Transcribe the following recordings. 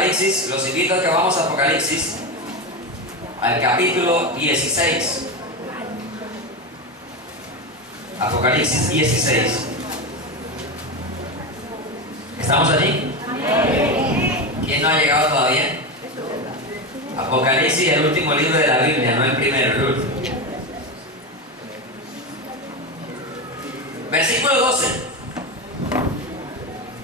Apocalipsis, los invito a que vamos a Apocalipsis, al capítulo 16. Apocalipsis 16. ¿Estamos allí? ¿Quién no ha llegado todavía? Apocalipsis, el último libro de la Biblia, no el primero, el último. Versículo 12.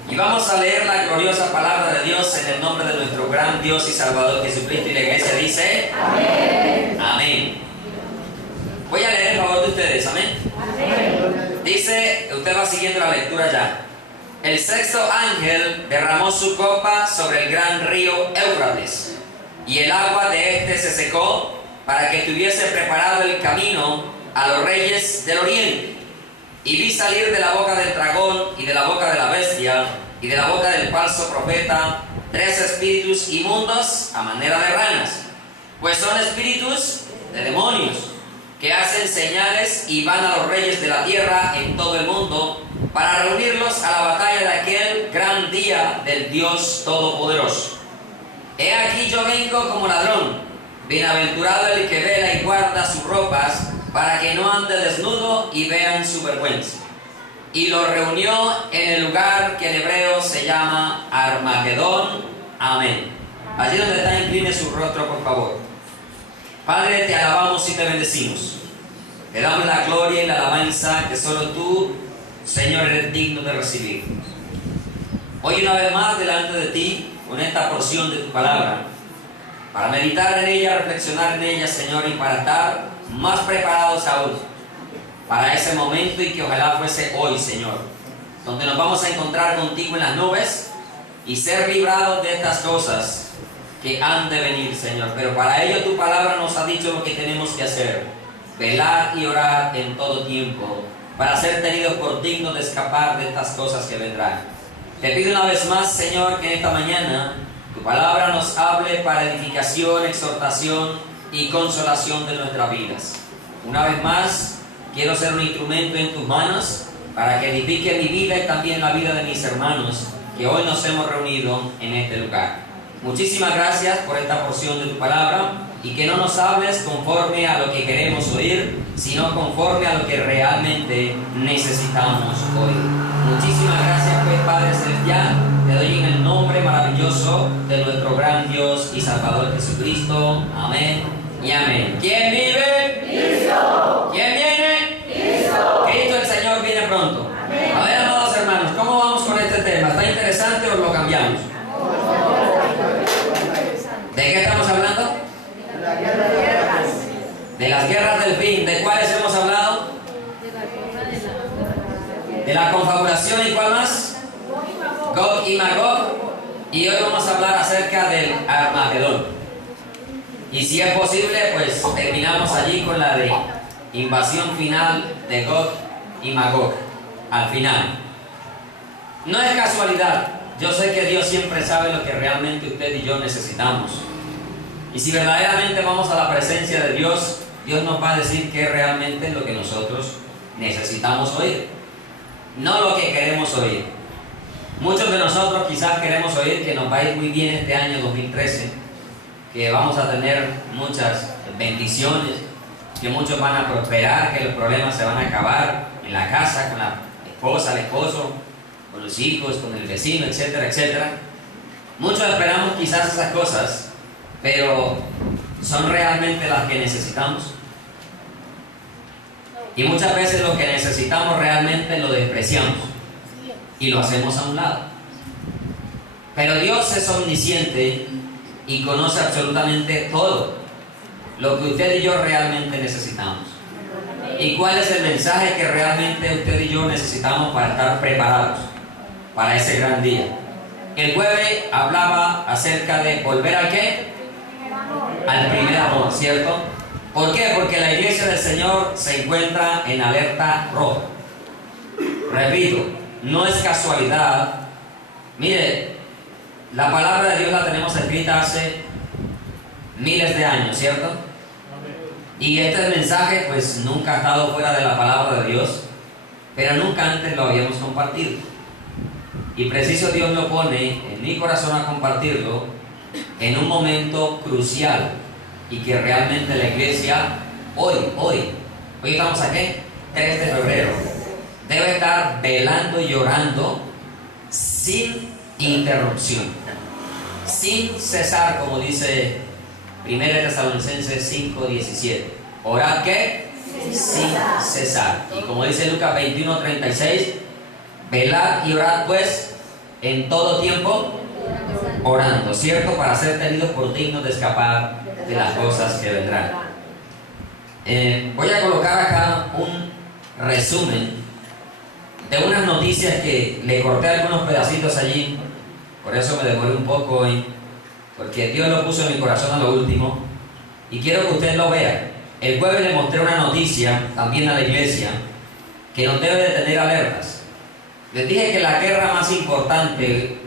Y vamos a leer la gloriosa palabra de Dios en el nombre de nuestro gran Dios y Salvador Jesucristo, y la iglesia dice: amén. Amén. Voy a leer en favor de ustedes, amén. Amén. Dice, usted va siguiendo la lectura ya. El sexto ángel derramó su copa sobre el gran río Éufrates, y el agua de éste se secó, para que tuviese preparado el camino a los reyes del oriente. Y vi salir de la boca del dragón, y de la boca de la bestia, y de la boca del falso profeta, 3 espíritus inmundos a manera de ranas, pues son espíritus de demonios, que hacen señales y van a los reyes de la tierra en todo el mundo, para reunirlos a la batalla de aquel gran día del Dios Todopoderoso. He aquí yo vengo como ladrón. Bienaventurado el que vela y guarda sus ropas, para que no ande desnudo y vean su vergüenza. Y lo reunió en el lugar que en hebreo se llama Armagedón. Amén. Allí donde está, incline su rostro, por favor. Padre, te alabamos y te bendecimos. Te damos la gloria y la alabanza que solo tú, Señor, eres digno de recibir. Hoy una vez más delante de ti, con esta porción de tu palabra, para meditar en ella, reflexionar en ella, Señor, y para estar más preparados aún para ese momento, y que ojalá fuese hoy, Señor, donde nos vamos a encontrar contigo en las nubes y ser librados de estas cosas que han de venir, Señor. Pero para ello tu palabra nos ha dicho lo que tenemos que hacer: velar y orar en todo tiempo, para ser tenidos por dignos de escapar de estas cosas que vendrán. Te pido una vez más, Señor, que en esta mañana tu palabra nos hable para edificación, exhortación y consolación de nuestras vidas. Una vez más, quiero ser un instrumento en tus manos para que edifique mi vida y también la vida de mis hermanos que hoy nos hemos reunido en este lugar. Muchísimas gracias por esta porción de tu palabra, y que no nos hables conforme a lo que queremos oír, sino conforme a lo que realmente necesitamos oír. Muchísimas gracias, pues, Padre Celestial. Te doy en el nombre maravilloso de nuestro gran Dios y Salvador Jesucristo. Amén y amén. ¿Quién vive? Cristo. ¿Quién viene? Cristo. Cristo el Señor viene pronto. Amén. A ver, amados hermanos, ¿cómo vamos con este tema? ¿Está interesante o lo cambiamos? ¿De qué estamos hablando? De las guerras del fin. ¿De cuáles hemos hablado? De la confabulación. ¿Y cuál más? Gog y Magog. Y hoy vamos a hablar acerca del Armagedón. Y si es posible, pues terminamos allí con la de invasión final de Gog y Magog. Al final. No es casualidad. Yo sé que Dios siempre sabe lo que realmente usted y yo necesitamos. Y si verdaderamente vamos a la presencia de Dios, Dios nos va a decir qué realmente es lo que nosotros necesitamos oír, no lo que queremos oír. Muchos de nosotros quizás queremos oír que nos va a ir muy bien este año 2013, que vamos a tener muchas bendiciones, que muchos van a prosperar, que los problemas se van a acabar en la casa, con la esposa, el esposo, con los hijos, con el vecino, etcétera, etcétera. Muchos esperamos quizás esas cosas, pero ¿son realmente las que necesitamos? Y muchas veces lo que necesitamos realmente lo despreciamos y lo hacemos a un lado. Pero Dios es omnisciente y conoce absolutamente todo lo que usted y yo realmente necesitamos. ¿Y cuál es el mensaje que realmente usted y yo necesitamos para estar preparados para ese gran día? El jueves hablaba acerca de volver ¿al qué? Al primer amor, ¿cierto? ¿Por qué? Porque la iglesia del Señor se encuentra en alerta roja. Repito, no es casualidad. Mire, la palabra de Dios la tenemos escrita hace miles de años, ¿cierto? Y este mensaje pues nunca ha estado fuera de la palabra de Dios, pero nunca antes lo habíamos compartido. Y preciso Dios lo pone en mi corazón a compartirlo, en un momento crucial y que realmente la iglesia hoy estamos aquí, 3 de febrero, debe estar velando y llorando sin interrupción, sin cesar, como dice 1 Tesalonicenses 5:17. Orad que sin cesar. Y como dice Lucas 21:36, velad y orad pues en todo tiempo orando, ¿cierto? Para ser tenidos por dignos de escapar de las cosas que vendrán. Voy a colocar acá un resumen de unas noticias que le corté algunos pedacitos allí, por eso me demoré un poco hoy, porque Dios lo puso en mi corazón a lo último y quiero que usted lo vea. El jueves le mostré una noticia también a la iglesia que nos debe de tener alertas. Les dije que la guerra más importante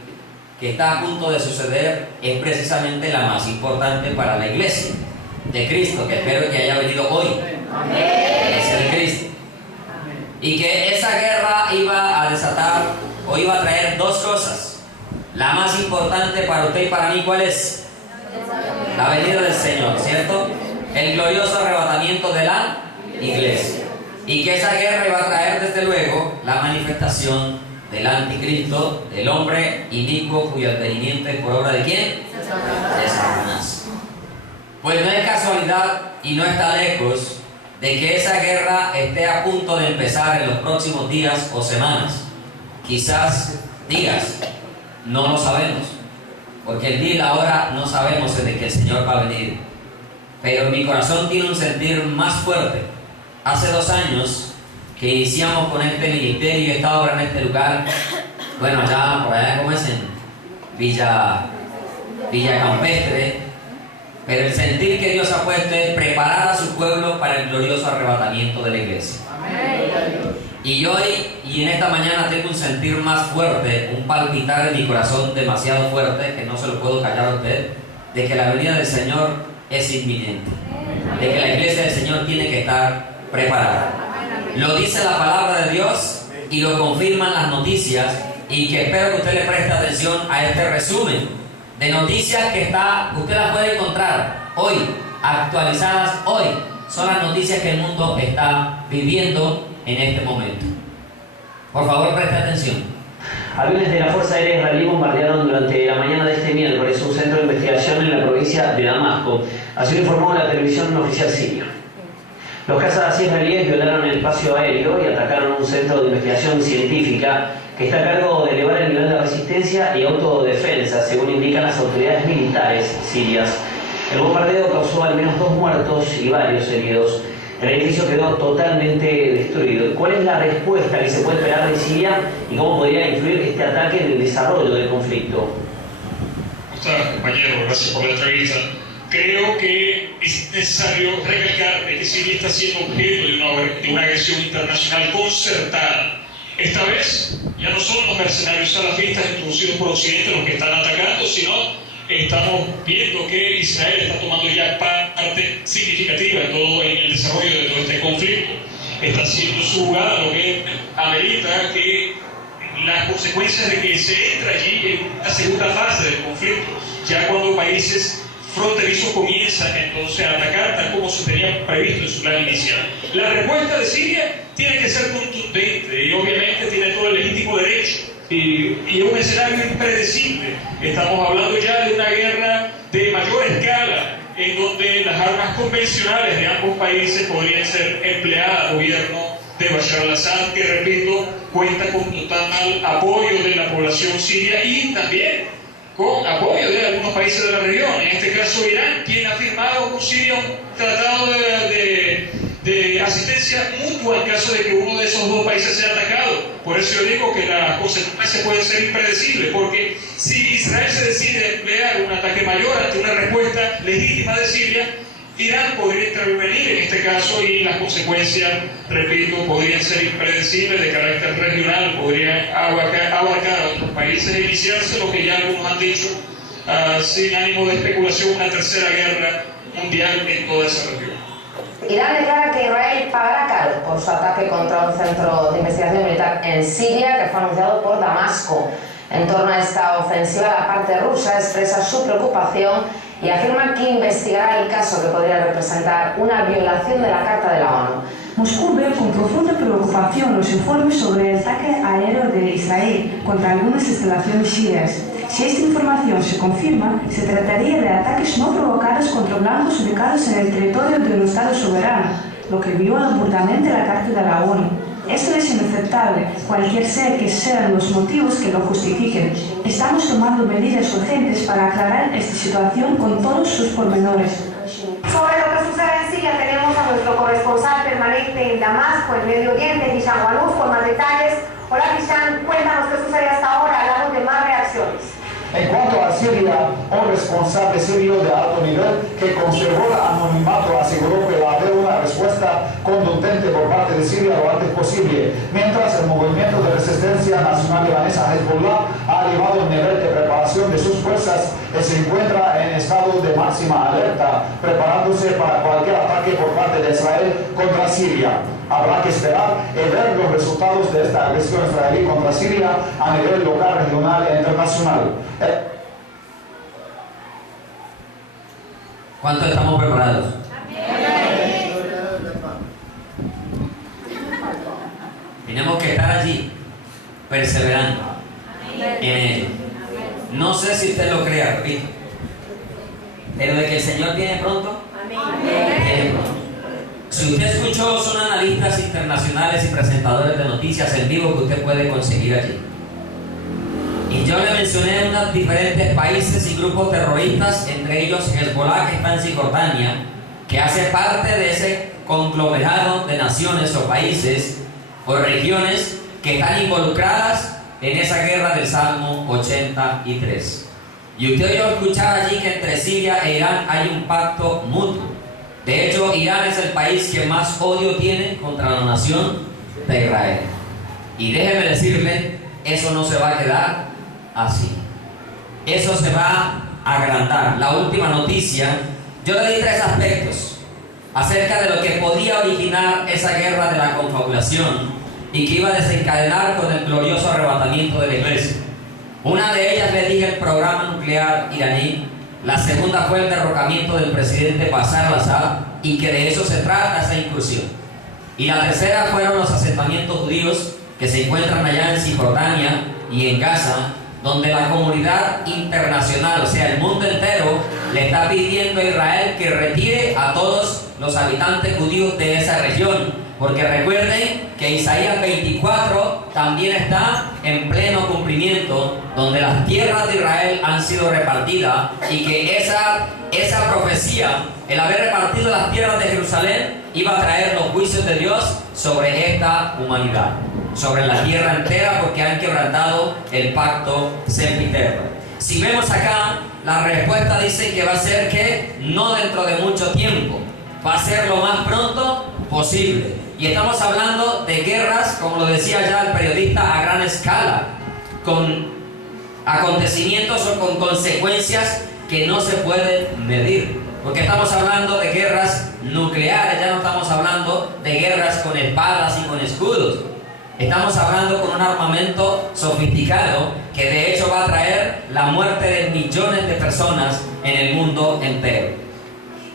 que está a punto de suceder es precisamente la más importante para la iglesia de Cristo, que espero que haya venido hoy. La iglesia de Cristo. Y que esa guerra iba a desatar o iba a traer 2 cosas. La más importante para usted y para mí, ¿cuál es? La venida del Señor, ¿cierto? El glorioso arrebatamiento de la iglesia. Y que esa guerra iba a traer desde luego la manifestación del anticristo, del hombre inicuo cuyo advenimiento es por obra de ¿quién? De Satanás. Pues no es casualidad y no está lejos de que esa guerra esté a punto de empezar en los próximos días o semanas, quizás días, no lo sabemos, porque el día y la hora no sabemos desde que el Señor va a venir. Pero mi corazón tiene un sentir más fuerte. Hace 2 años que iniciamos con este ministerio y he estado ahora en este lugar, bueno, allá por allá, como es en Villa Campestre, pero el sentir que Dios ha puesto es preparar a su pueblo para el glorioso arrebatamiento de la iglesia. Y hoy y en esta mañana tengo un sentir más fuerte, un palpitar en mi corazón demasiado fuerte, que no se lo puedo callar a usted, de que la venida del Señor es inminente, de que la iglesia del Señor tiene que estar preparada. Lo dice la palabra de Dios y lo confirman las noticias, y que espero que usted le preste atención a este resumen de noticias que usted las puede encontrar hoy, actualizadas hoy. Son las noticias que el mundo está viviendo en este momento. Por favor, preste atención. Aviones de la Fuerza Aérea israelí bombardearon durante la mañana de este miércoles un centro de investigación en la provincia de Damasco. Así lo informó la televisión oficial siria. Los cazas israelíes violaron el espacio aéreo y atacaron un centro de investigación científica que está a cargo de elevar el nivel de resistencia y autodefensa, según indican las autoridades militares sirias. El bombardeo causó al menos 2 muertos y varios heridos. El edificio quedó totalmente destruido. ¿Cuál es la respuesta que se puede esperar de Siria y cómo podría influir este ataque en el desarrollo del conflicto? ¿Cómo estás, compañero? Gracias por la entrevista. Creo que es necesario recalcar que Siria está siendo objeto de una agresión internacional concertada. Esta vez ya no son los mercenarios salafistas introducidos por Occidente los que están atacando, sino estamos viendo que Israel está tomando ya parte significativa en el desarrollo de todo este conflicto. Está haciendo su jugada, lo que amerita que las consecuencias de que se entra allí en la segunda fase del conflicto, ya cuando países fronterizos comienzan entonces a atacar tal como se tenía previsto en su plan inicial. La respuesta de Siria tiene que ser contundente y obviamente tiene todo el legítimo derecho. Y es un escenario impredecible. Estamos hablando ya de una guerra de mayor escala, en donde las armas convencionales de ambos países podrían ser empleadas al gobierno de Bashar al-Assad, que repito, cuenta con total apoyo de la población siria y también con apoyo de algunos países de la región, en este caso Irán, quien ha firmado con Siria un tratado de asistencia mutua en caso de que uno de esos 2 países sea atacado. Por eso yo digo que las consecuencias pueden ser impredecibles, porque si Israel se decide emplear un ataque mayor ante una respuesta legítima de Siria, Irán podría intervenir en este caso y las consecuencias, repito, podrían ser impredecibles, de carácter regional, podrían abarcar a otros países e iniciarse lo que ya algunos han dicho, sin ánimo de especulación, una tercera guerra mundial en toda esa región. Irán declara que Israel pagará caro por su ataque contra un centro de investigación militar en Siria que fue anunciado por Damasco. En torno a esta ofensiva, la parte rusa expresa su preocupación y afirma que investigará el caso que podría representar una violación de la Carta de la ONU. Moscú ve con profunda preocupación los informes sobre el ataque aéreo de Israel contra algunas instalaciones sirias. Si esta información se confirma, se trataría de ataques no provocados contra blancos ubicados en el territorio de un Estado soberano, lo que viola burlamente la Carta de la ONU. Esto es inaceptable, cualquier sea que sean los motivos que lo justifiquen. Estamos tomando medidas urgentes para aclarar esta situación con todos sus pormenores. Sobre lo que sucede en Siria tenemos a nuestro corresponsal permanente en Damasco, en Medio Oriente, Kishan Waluz, con más detalles. Hola Kishan, cuéntanos qué sucede hasta ahora, hablamos de más reacciones. En cuanto a Siria, un responsable sirio de alto nivel que conservó el anonimato aseguró que va a haber una respuesta contundente por parte de Siria lo antes posible, mientras el movimiento de resistencia nacional libanesa Hezbollah ha elevado el nivel de preparación de sus fuerzas y se encuentra en estado de máxima alerta, preparándose para cualquier ataque por parte de Israel contra Siria. Habrá que esperar y ver los resultados de esta agresión israelí contra Siria a nivel local, regional e internacional. ¿Cuántos estamos preparados? Tenemos que estar allí, perseverando en ello. No sé si usted lo crea, repito, pero de que el Señor viene pronto, viene pronto. Si usted escuchó, son analistas internacionales y presentadores de noticias en vivo que usted puede conseguir allí. Y yo le mencioné unos diferentes países y grupos terroristas, entre ellos Hezbollah, que está en Cisjordania, que hace parte de ese conglomerado de naciones o países o regiones que están involucradas en esa guerra del Salmo 83. Y usted oyó escuchar allí que entre Siria e Irán hay un pacto mutuo. De hecho, Irán es el país que más odio tiene contra la nación de Israel. Y déjeme decirle, eso no se va a quedar así. Eso se va a agrandar. La última noticia, yo le di 3 aspectos acerca de lo que podía originar esa guerra de la confabulación y que iba a desencadenar con el glorioso arrebatamiento de la iglesia. Una de ellas le dije el programa nuclear iraní. La segunda fue el derrocamiento del presidente Bashar al-Assad y que de eso se trata esa incursión. Y la tercera fueron los asentamientos judíos que se encuentran allá en Cisjordania y en Gaza, donde la comunidad internacional, o sea, el mundo entero, le está pidiendo a Israel que retire a todos los habitantes judíos de esa región. Porque recuerden que Isaías 24 también está en pleno cumplimiento, donde las tierras de Israel han sido repartidas y que esa profecía, el haber repartido las tierras de Jerusalén, iba a traer los juicios de Dios sobre esta humanidad, sobre la tierra entera, porque han quebrantado el pacto sempiterno. Si vemos acá, la respuesta dice que va a ser que no dentro de mucho tiempo, va a ser lo más pronto posible. Y estamos hablando de guerras, como lo decía ya el periodista, a gran escala, con acontecimientos o con consecuencias que no se pueden medir. Porque estamos hablando de guerras nucleares, ya no estamos hablando de guerras con espadas y con escudos. Estamos hablando con un armamento sofisticado que de hecho va a traer la muerte de millones de personas en el mundo entero.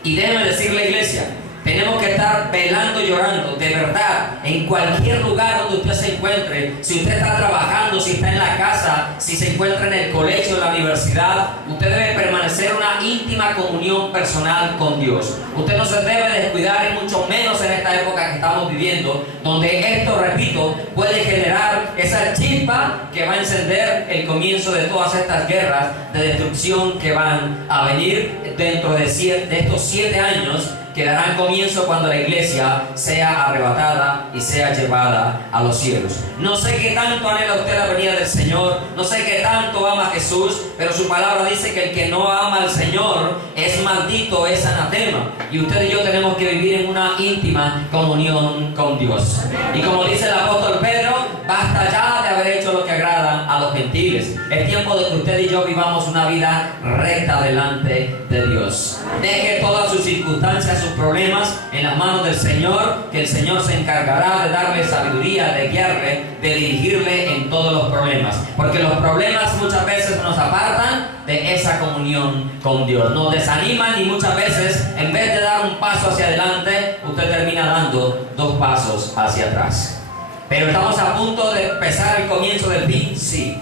Y déjeme decirle, iglesia, tenemos que estar velando y llorando, de verdad, en cualquier lugar donde usted se encuentre. Si usted está trabajando, si está en la casa, si se encuentra en el colegio, en la universidad, usted debe permanecer en una íntima comunión personal con Dios. Usted no se debe descuidar, y mucho menos en esta época que estamos viviendo, donde esto, repito, puede generar esa chispa que va a encender el comienzo de todas estas guerras de destrucción que van a venir dentro de estos 7 años, que darán comienzo cuando la iglesia sea arrebatada y sea llevada a los cielos. No sé qué tanto anhela usted la venida del Señor, no sé qué tanto ama a Jesús, pero su palabra dice que el que no ama al Señor es maldito, es anatema. Y usted y yo tenemos que vivir en una íntima comunión con Dios. Y como dice el apóstol Pedro, basta ya de haber hecho lo que agrada a los gentiles. Es tiempo de que usted y yo vivamos una vida recta delante de Dios. Deje todas sus circunstancias, sus problemas en las manos del Señor, que el Señor se encargará de darle sabiduría, de guiarle, de dirigirle en todos los problemas. Porque los problemas muchas veces nos apartan de esa comunión con Dios, nos desaniman y muchas veces en vez de dar un paso hacia adelante, usted termina dando 2 pasos hacia atrás. Pero estamos a punto de empezar el comienzo del fin, sí.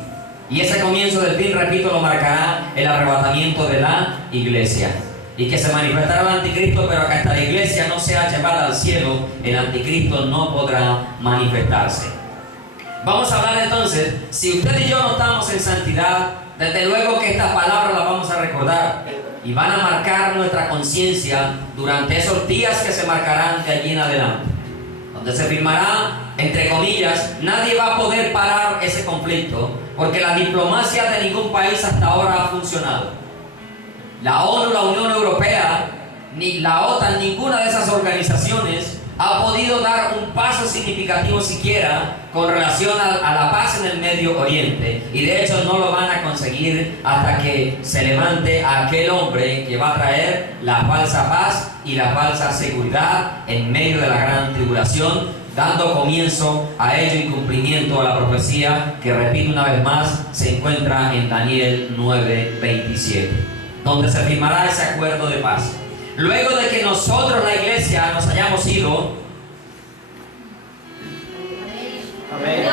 Y ese comienzo del fin, repito, lo marcará el arrebatamiento de la iglesia. Y que se manifestará el anticristo, pero que hasta la iglesia no sea llevada al cielo, el anticristo no podrá manifestarse. Vamos a hablar entonces, si usted y yo no estamos en santidad, desde luego que estas palabras las vamos a recordar y van a marcar nuestra conciencia durante esos días que se marcarán de allí en adelante, donde se firmará, entre comillas, nadie va a poder parar ese conflicto, porque la diplomacia de ningún país hasta ahora ha funcionado. La ONU, la Unión Europea, ni la OTAN, ninguna de esas organizaciones ha podido dar un paso significativo siquiera con relación a la paz en el Medio Oriente, y de hecho no lo van a conseguir hasta que se levante aquel hombre que va a traer la falsa paz y la falsa seguridad en medio de la gran tribulación, dando comienzo a ello y cumplimiento a la profecía que, repito una vez más, se encuentra en Daniel 9:27, donde se firmará ese acuerdo de paz. Luego de que nosotros, la iglesia, nos hayamos ido, amén.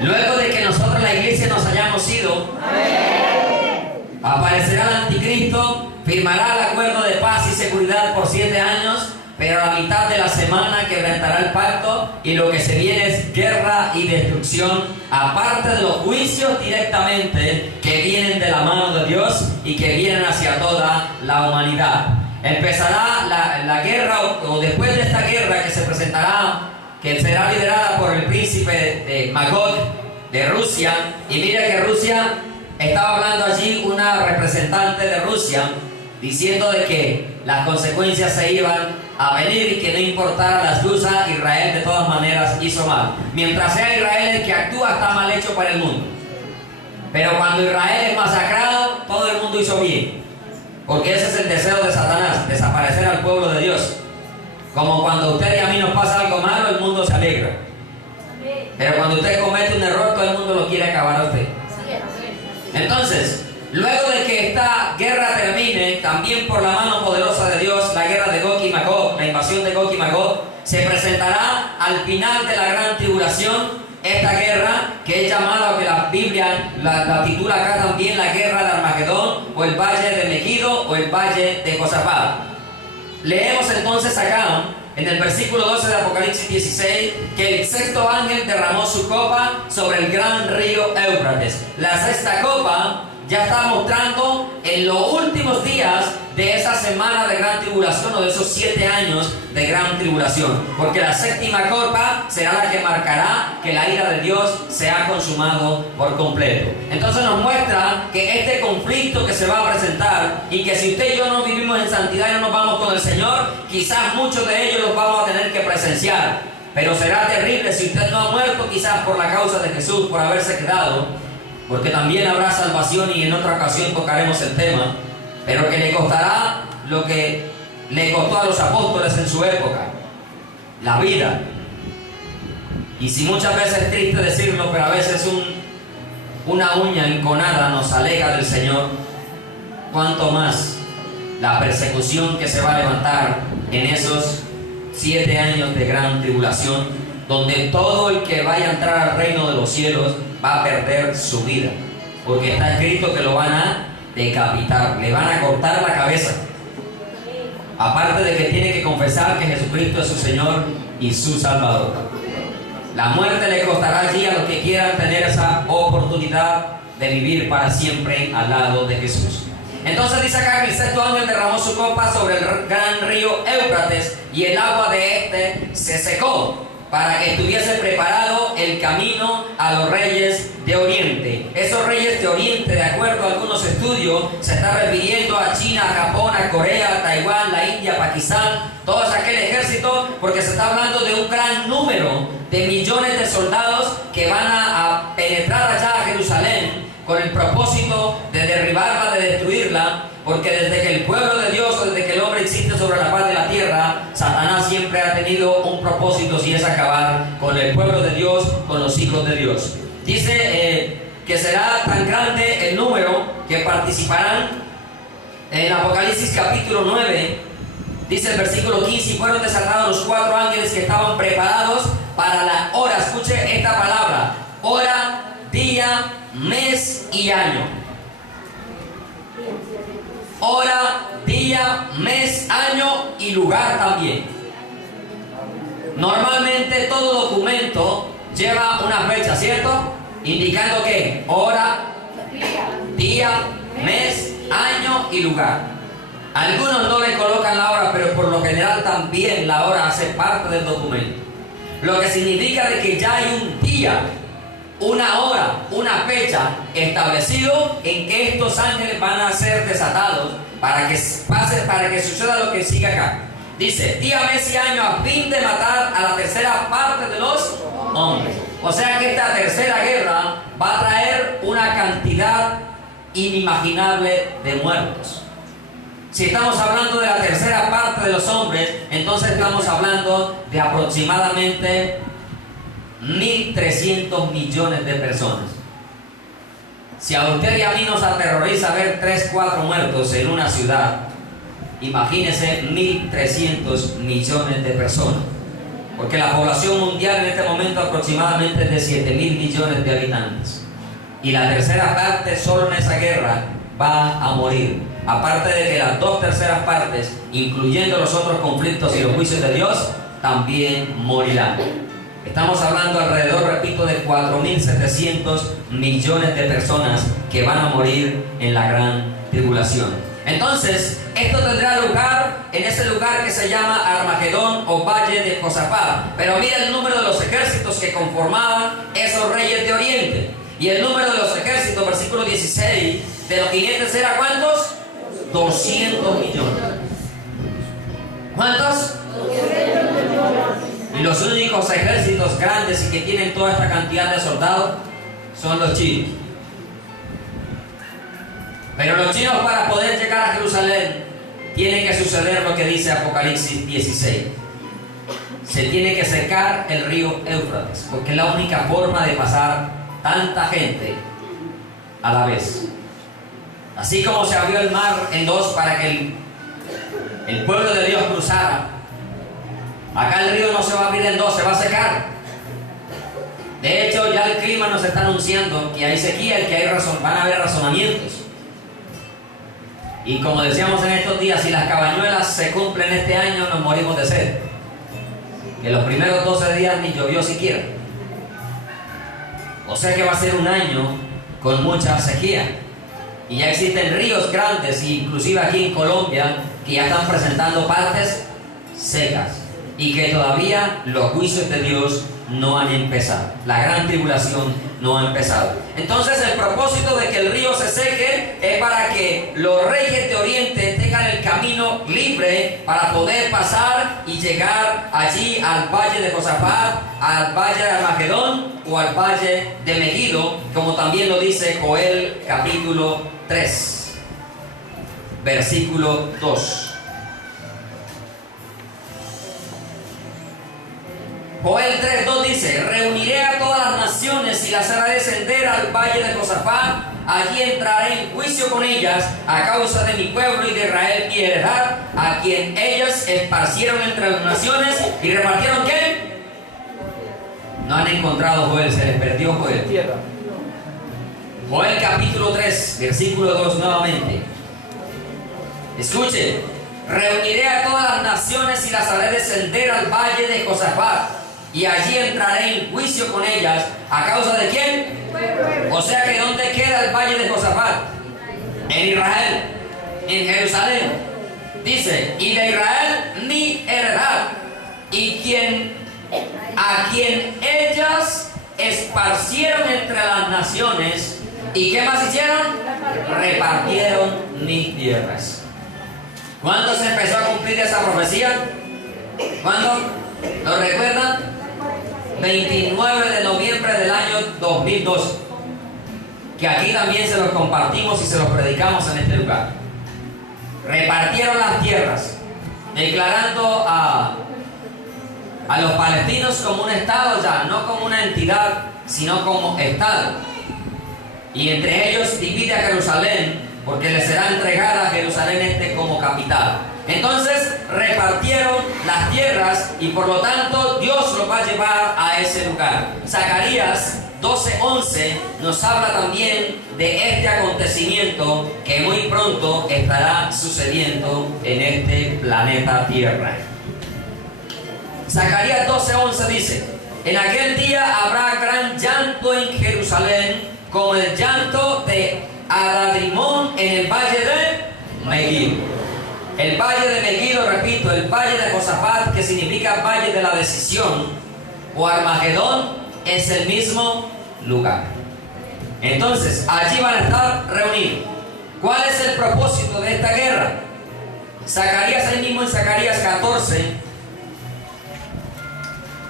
Luego de que nosotros, la iglesia, nos hayamos ido, amén, aparecerá el anticristo, firmará el acuerdo de paz y seguridad por 7 años, pero a la mitad de la semana quebrantará el pacto y lo que se viene es guerra y destrucción, aparte de los juicios directamente que vienen de la mano de Dios y que vienen hacia toda la humanidad. Empezará la guerra, o después de esta guerra que se presentará, que será liderada por el príncipe de Magog de Rusia. Y mira que Rusia, estaba hablando allí una representante de Rusia, diciendo de que las consecuencias se iban a venir y que no importara la excusa, Israel de todas maneras hizo mal. Mientras sea Israel el que actúa, está mal hecho para el mundo. Pero cuando Israel es masacrado, todo el mundo hizo bien. Porque ese es el deseo de Satanás, desaparecer al pueblo de Dios. Como cuando a usted y a mí nos pasa algo malo, el mundo se alegra. Pero cuando usted comete un error, todo el mundo lo quiere acabar a usted. Entonces, luego de que esta guerra termine, también por la mano poderosa de Dios, la guerra de Gog y Magog, la invasión de Gog y Magog, se presentará al final de la gran tribulación, esta guerra que es llamada, o que la Biblia la titula acá también, la guerra de Armagedón, o el valle de Megiddo, o el valle de Josafat. Leemos entonces acá, en el versículo 12 de Apocalipsis 16, que el sexto ángel derramó su copa sobre el gran río Éufrates. La sexta copa ya está mostrando en los últimos días de esa semana de gran tribulación, o de esos 7 años de gran tribulación, porque la séptima copa será la que marcará que la ira de Dios se ha consumado por completo. Entonces nos muestra que este conflicto que se va a presentar, y que si usted y yo no vivimos en santidad y no nos vamos con el Señor, quizás muchos de ellos los vamos a tener que presenciar, pero será terrible si usted no ha muerto, quizás por la causa de Jesús, por haberse quedado, porque también habrá salvación, y en otra ocasión tocaremos el tema, pero que le costará lo que le costó a los apóstoles en su época, la vida. Y si muchas veces es triste decirlo, pero a veces una uña enconada nos aleja del Señor, cuanto más la persecución que se va a levantar en esos 7 años de gran tribulación, donde todo el que vaya a entrar al reino de los cielos va a perder su vida, porque está escrito que lo van a decapitar, le van a cortar la cabeza, aparte de que tiene que confesar que Jesucristo es su Señor y su Salvador. La muerte le costará allí a los que quieran tener esa oportunidad de vivir para siempre al lado de Jesús. Entonces dice acá que el sexto ángel derramó su copa sobre el gran río Éufrates, y el agua de este se secó, para que estuviese preparado el camino a los reyes de Oriente. Esos reyes de Oriente, de acuerdo a algunos estudios, se está refiriendo a China, a Japón, a Corea, a Taiwán, la India, Pakistán, todo aquel ejército, porque se está hablando de un gran número de millones de soldados que van a penetrar allá a Jerusalén con el propósito de derribarla, de destruirla, porque desde que el pueblo de Dios, o desde que el hombre existe, tenido un propósito, si es acabar con el pueblo de Dios, con los hijos de Dios. Dice que será tan grande el número que participarán. En Apocalipsis capítulo 9, dice el versículo 15, y fueron desatados los 4 ángeles que estaban preparados para la hora. Escuche esta palabra: hora, día, mes y año. Hora, día, mes, año y lugar también. Normalmente todo documento lleva una fecha, ¿cierto? Indicando que hora, día, mes, año y lugar. Algunos no le colocan la hora, pero por lo general también la hora hace parte del documento. Lo que significa de que ya hay un día, una hora, una fecha establecido en que estos ángeles van a ser desatados para que pase, para que suceda lo que sigue acá. Dice, día, mes y año a fin de matar a la tercera parte de los hombres. O sea que esta tercera guerra va a traer una cantidad inimaginable de muertos. Si estamos hablando de la tercera parte de los hombres, entonces estamos hablando de aproximadamente 1.300 millones de personas. Si a usted y a mí nos aterroriza ver 3-4 muertos en una ciudad, imagínese 1.300 millones de personas. Porque la población mundial en este momento aproximadamente es de 7.000 millones de habitantes. Y la tercera parte solo en esa guerra va a morir. Aparte de que las 2 terceras partes, incluyendo los otros conflictos y los juicios de Dios, también morirán. Estamos hablando alrededor, repito, de 4.700 millones de personas que van a morir en la gran tribulación. Entonces, esto tendrá lugar en ese lugar que se llama Armagedón o Valle de Josafat. Pero mira el número de los ejércitos que conformaban esos reyes de Oriente. Y el número de los ejércitos, versículo 16, de los 500 era ¿cuántos? 200 millones. ¿Cuántos? 200 millones. Y los únicos ejércitos grandes y que tienen toda esta cantidad de soldados son los chinos. Pero los chinos, para poder llegar a Jerusalén, tiene que suceder lo que dice Apocalipsis 16. Se tiene que secar el río Éufrates, porque es la única forma de pasar tanta gente a la vez. Así como se abrió el mar en 2 para que el pueblo de Dios cruzara, acá el río no se va a abrir en 2, se va a secar. De hecho, ya el clima nos está anunciando que hay sequía y que van a haber razonamientos. Y como decíamos en estos días, si las cabañuelas se cumplen este año, nos morimos de sed. En los primeros 12 días ni llovió siquiera. O sea que va a ser un año con mucha sequía. Y ya existen ríos grandes, inclusive aquí en Colombia, que ya están presentando partes secas. Y que todavía los juicios de Dios no han empezado. La gran tribulación no ha empezado. Entonces el propósito de que el río se seque es para que los reyes de Oriente tengan el camino libre para poder pasar y llegar allí al valle de Josafat, al valle de Armagedón o al valle de Megiddo, como también lo dice Joel capítulo 3, versículo 2. Joel 3:2 dice: reuniré a todas las naciones y las haré descender al valle de Josafat. Allí entraré en juicio con ellas a causa de mi pueblo y de Israel mi heredad, a quien ellas esparcieron entre las naciones y repartieron ¿qué? No han encontrado Joel, se les perdió Joel. Joel capítulo 3, versículo 2 nuevamente. Escuche: reuniré a todas las naciones y las haré descender al valle de Josafat. Y allí entraré en juicio con ellas. ¿A causa de quién? O sea que ¿dónde queda el valle de Josafat? En Israel, en Jerusalén. Dice: y de Israel mi heredad, y a quien ellas esparcieron entre las naciones. ¿Y qué más hicieron? Repartieron mis tierras. ¿Cuándo se empezó a cumplir esa profecía? ¿Cuándo? ¿Lo recuerdan? 29 de noviembre del año 2002, que aquí también se los compartimos y se los predicamos en este lugar. Repartieron las tierras, declarando a los palestinos como un estado ya, no como una entidad, sino como estado. Y entre ellos divide a Jerusalén, porque le será entregada a Jerusalén como capital. Entonces repartieron las tierras y por lo tanto Dios los va a llevar a ese lugar. Zacarías 12:11 nos habla también de este acontecimiento que muy pronto estará sucediendo en este planeta Tierra. Zacarías 12:11 dice: en aquel día habrá gran llanto en Jerusalén, como el llanto de Adadrimón en el valle de Megiddo. El valle de Megiddo, repito, el valle de Josafat, que significa valle de la decisión, o Armagedón, es el mismo lugar. Entonces, allí van a estar reunidos. ¿Cuál es el propósito de esta guerra? Zacarías, ahí mismo en Zacarías 14,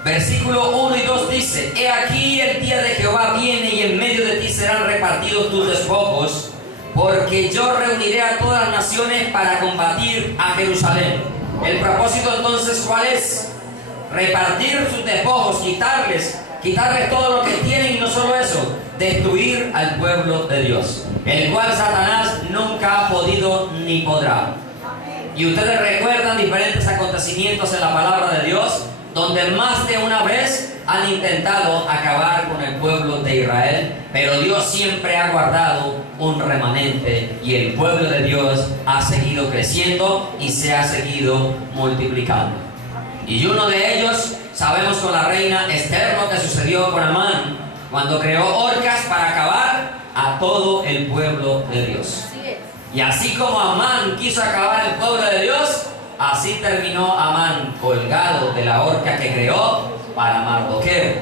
versículo 1 y 2 dice: he aquí el día de Jehová viene y en medio de ti serán repartidos tus despojos, porque yo reuniré a todas las naciones para combatir a Jerusalén. El propósito entonces, ¿cuál es? Repartir sus despojos, quitarles todo lo que tienen, y no solo eso, destruir al pueblo de Dios, el cual Satanás nunca ha podido ni podrá. Y ustedes recuerdan diferentes acontecimientos en la palabra de Dios, donde más de una vez han intentado acabar con el pueblo de Israel, pero Dios siempre ha guardado un remanente y el pueblo de Dios ha seguido creciendo y se ha seguido multiplicando. Y uno de ellos, sabemos con la reina Esther lo que sucedió con Amán, cuando creó orcas para acabar a todo el pueblo de Dios. Y así como Amán quiso acabar el pueblo de Dios, así terminó Amán colgado de la horca que creó para Mardoqueo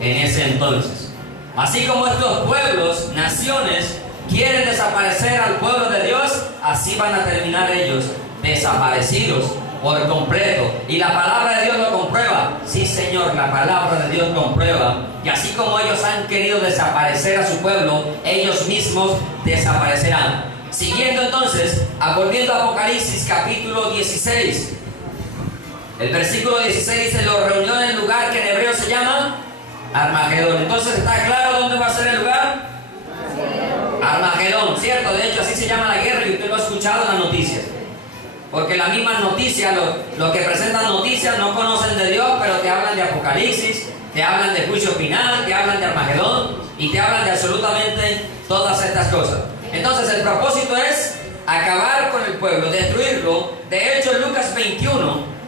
en ese entonces. Así como estos pueblos, naciones, quieren desaparecer al pueblo de Dios, así van a terminar ellos desaparecidos por completo. Y la palabra de Dios lo comprueba. Sí, Señor, la palabra de Dios comprueba. Y así como ellos han querido desaparecer a su pueblo, ellos mismos desaparecerán. Siguiendo entonces, volviendo a Apocalipsis capítulo 16. El versículo 16 dice: lo reunió en el lugar que en hebreo se llama Armagedón. Entonces, ¿está claro dónde va a ser el lugar? Armagedón, ¿cierto? De hecho, así se llama la guerra y usted lo ha escuchado en las noticias. Porque las mismas noticias, los que presentan noticias no conocen de Dios, pero te hablan de Apocalipsis, te hablan de juicio final, te hablan de Armagedón y te hablan de absolutamente todas estas cosas. Entonces, el propósito es acabar con el pueblo, destruirlo. De hecho, en Lucas 21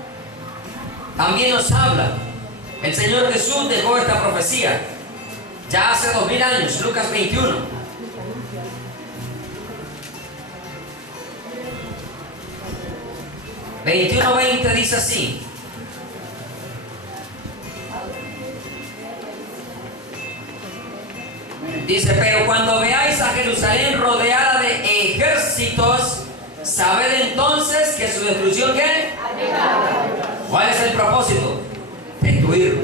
también nos habla. El Señor Jesús dejó esta profecía ya hace 2000 años, Lucas 21. ...21:20 dice así: dice, pero cuando veáis a Jerusalén rodeada de ejércitos, sabed entonces que su destrucción, ¿qué? ¿Cuál es el propósito? Destruirlo.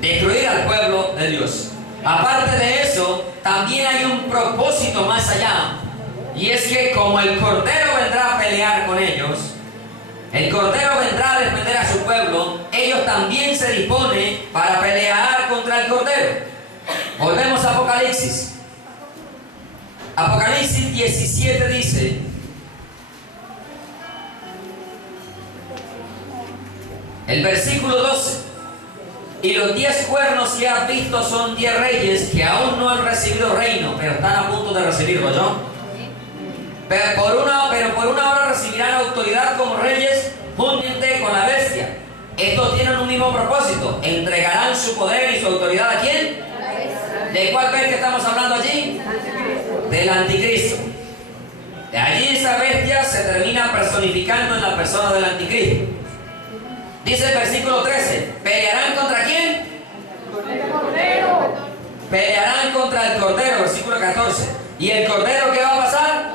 Destruir al pueblo de Dios. Aparte de eso, también hay un propósito más allá. Y es que como el Cordero vendrá a pelear con ellos, el Cordero vendrá a defender a su pueblo, ellos también se disponen para pelear contra el Cordero. Volvemos a Apocalipsis. Apocalipsis 17 dice: el versículo 12: y los 10 cuernos que has visto son 10 reyes que aún no han recibido reino, pero están a punto de recibirlo, ¿no? Pero por una hora recibirán autoridad como reyes juntamente con la bestia. Estos tienen un mismo propósito: entregarán su poder y su autoridad ¿a quién? ¿De cuál bestia estamos hablando allí? Del anticristo. De allí esa bestia se termina personificando en la persona del anticristo. Dice el versículo 13: ¿pelearán contra quién? El Cordero. Pelearán contra el Cordero, versículo 14. ¿Y el Cordero qué va a pasar?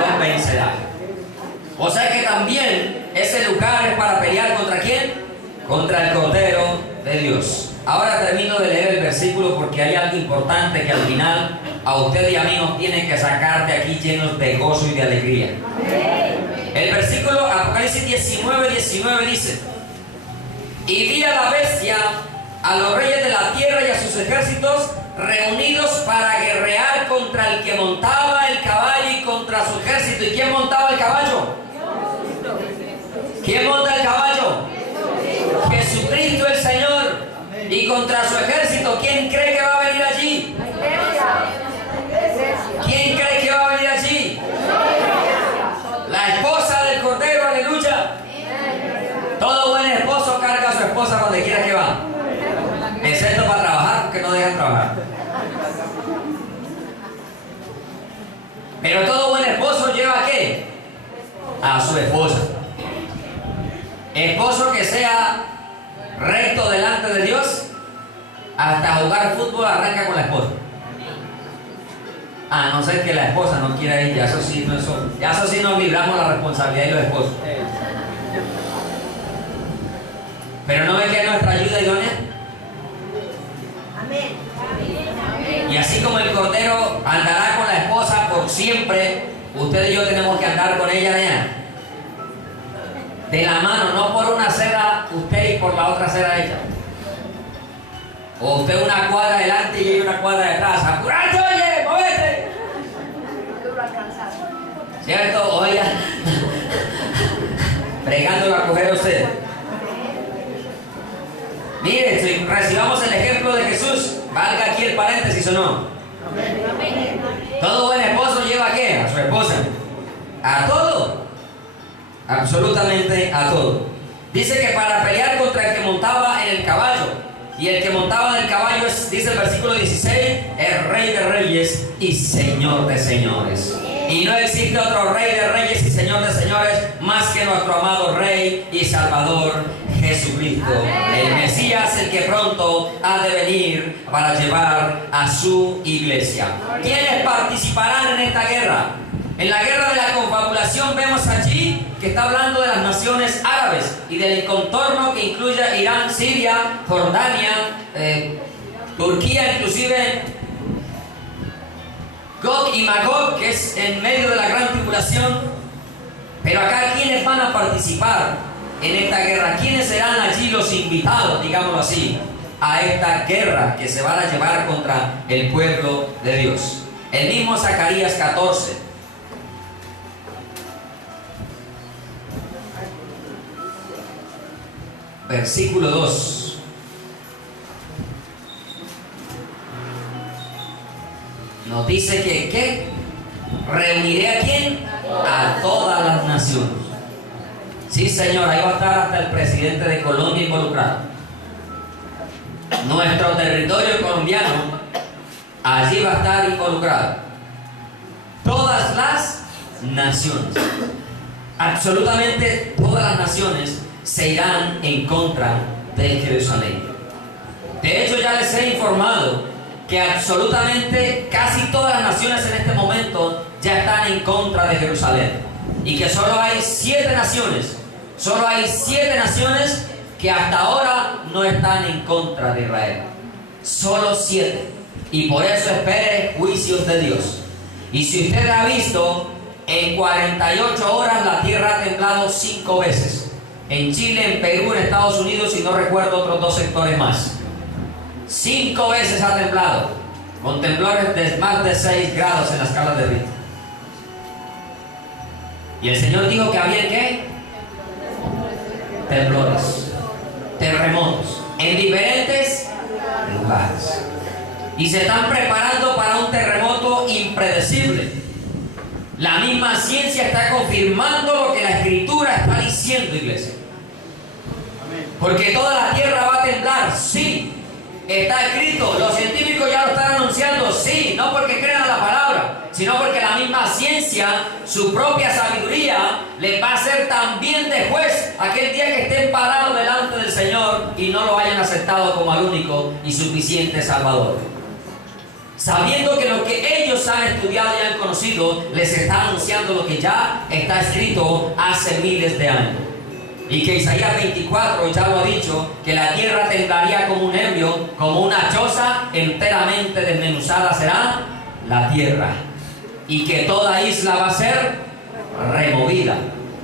Los vencerá. O sea que también ese lugar es para pelear contra quién? Contra el Cordero de Dios. Ahora termino de leer el versículo porque hay algo importante que al final a usted y a mí nos tiene que sacar de aquí llenos de gozo y de alegría. El versículo Apocalipsis 19:19 dice: y vi a la bestia, a los reyes de la tierra y a sus ejércitos reunidos para guerrear contra el que montaba el caballo y contra su ejército. ¿Y quién montaba el caballo? ¿Quién monta el caballo? Jesucristo el Señor. Y contra su ejército, ¿quién cree que va a venir allí? ¿Quién cree que va a venir allí? La esposa del Cordero, aleluya. Todo buen esposo carga a su esposa donde quiera que va, excepto para trabajar, porque no dejan trabajar. Pero todo buen esposo lleva ¿a qué? A su esposa. Esposo que sea recto delante de Dios, hasta jugar fútbol arranca con la esposa. A no ser que la esposa no quiera ir, ya eso sí nos libramos la responsabilidad de los esposos. Pero no ve que es nuestra ayuda idónea. Y así como el Cordero andará con la esposa por siempre, usted y yo tenemos que andar con ella de la mano, no por una acera usted y por la otra acera ella. O usted una cuadra adelante y ella una cuadra detrás. ¡Apurate, oye! ¡Móvete! ¿Cierto? Oiga, fregándolo a coger a usted. Mire, si recibamos el ejemplo de Jesús, valga aquí el paréntesis o no. Todo buen esposo lleva ¿a qué? A su esposa. A todo. Absolutamente a todo. Dice que para pelear contra el que montaba en el caballo. Y el que montaba en el caballo es, dice el versículo 16, el Rey de Reyes y Señor de Señores. Y no existe otro Rey de Reyes y Señor de Señores más que nuestro amado Rey y Salvador Jesucristo. El Mesías, el que pronto ha de venir para llevar a su iglesia. ¿Quiénes participarán en esta guerra? En la guerra de la confabulación vemos allí que está hablando de las naciones árabes y del contorno que incluye Irán, Siria, Jordania, Turquía, inclusive Gog y Magog, que es en medio de la gran tribulación. Pero acá, ¿quiénes van a participar en esta guerra? ¿Quiénes serán allí los invitados, digámoslo así, a esta guerra que se van a llevar contra el pueblo de Dios? El mismo Zacarías 14. Versículo 2. Nos dice que ¿qué? Reuniré ¿a quién? A todas las naciones. Sí, señor, ahí va a estar hasta el presidente de Colombia involucrado. Nuestro territorio colombiano, allí va a estar involucrado. Todas las naciones. Absolutamente todas las naciones se irán en contra de Jerusalén. De hecho, ya les he informado que absolutamente casi todas las naciones en este momento ya están en contra de Jerusalén. Y que solo hay 7 naciones, solo hay 7 naciones que hasta ahora no están en contra de Israel. Solo 7. Y por eso espere juicios de Dios. Y si usted ha visto, en 48 horas la tierra ha temblado 5 veces. En Chile, en Perú, en Estados Unidos y no recuerdo otros 2 sectores más. 5 veces ha temblado, con temblores de más de 6 grados en la escala de Richter. Y el Señor dijo que había ¿qué? Temblores, terremotos, en diferentes lugares. Y se están preparando para un terremoto impredecible. La misma ciencia está confirmando lo que la Escritura está diciendo, iglesia. Porque toda la tierra va a temblar, sí. Está escrito, los científicos ya lo están anunciando, sí. No porque crean la palabra, sino porque la misma ciencia, su propia sabiduría, les va a hacer también de juez aquel día que estén parados delante del Señor y no lo hayan aceptado como al único y suficiente Salvador. Sabiendo que lo que ellos han estudiado y han conocido les está anunciando lo que ya está escrito hace miles de años. Y que Isaías 24 ya lo ha dicho, que la tierra temblaría como un nervio, como una choza enteramente desmenuzada será la tierra. Y que toda isla va a ser removida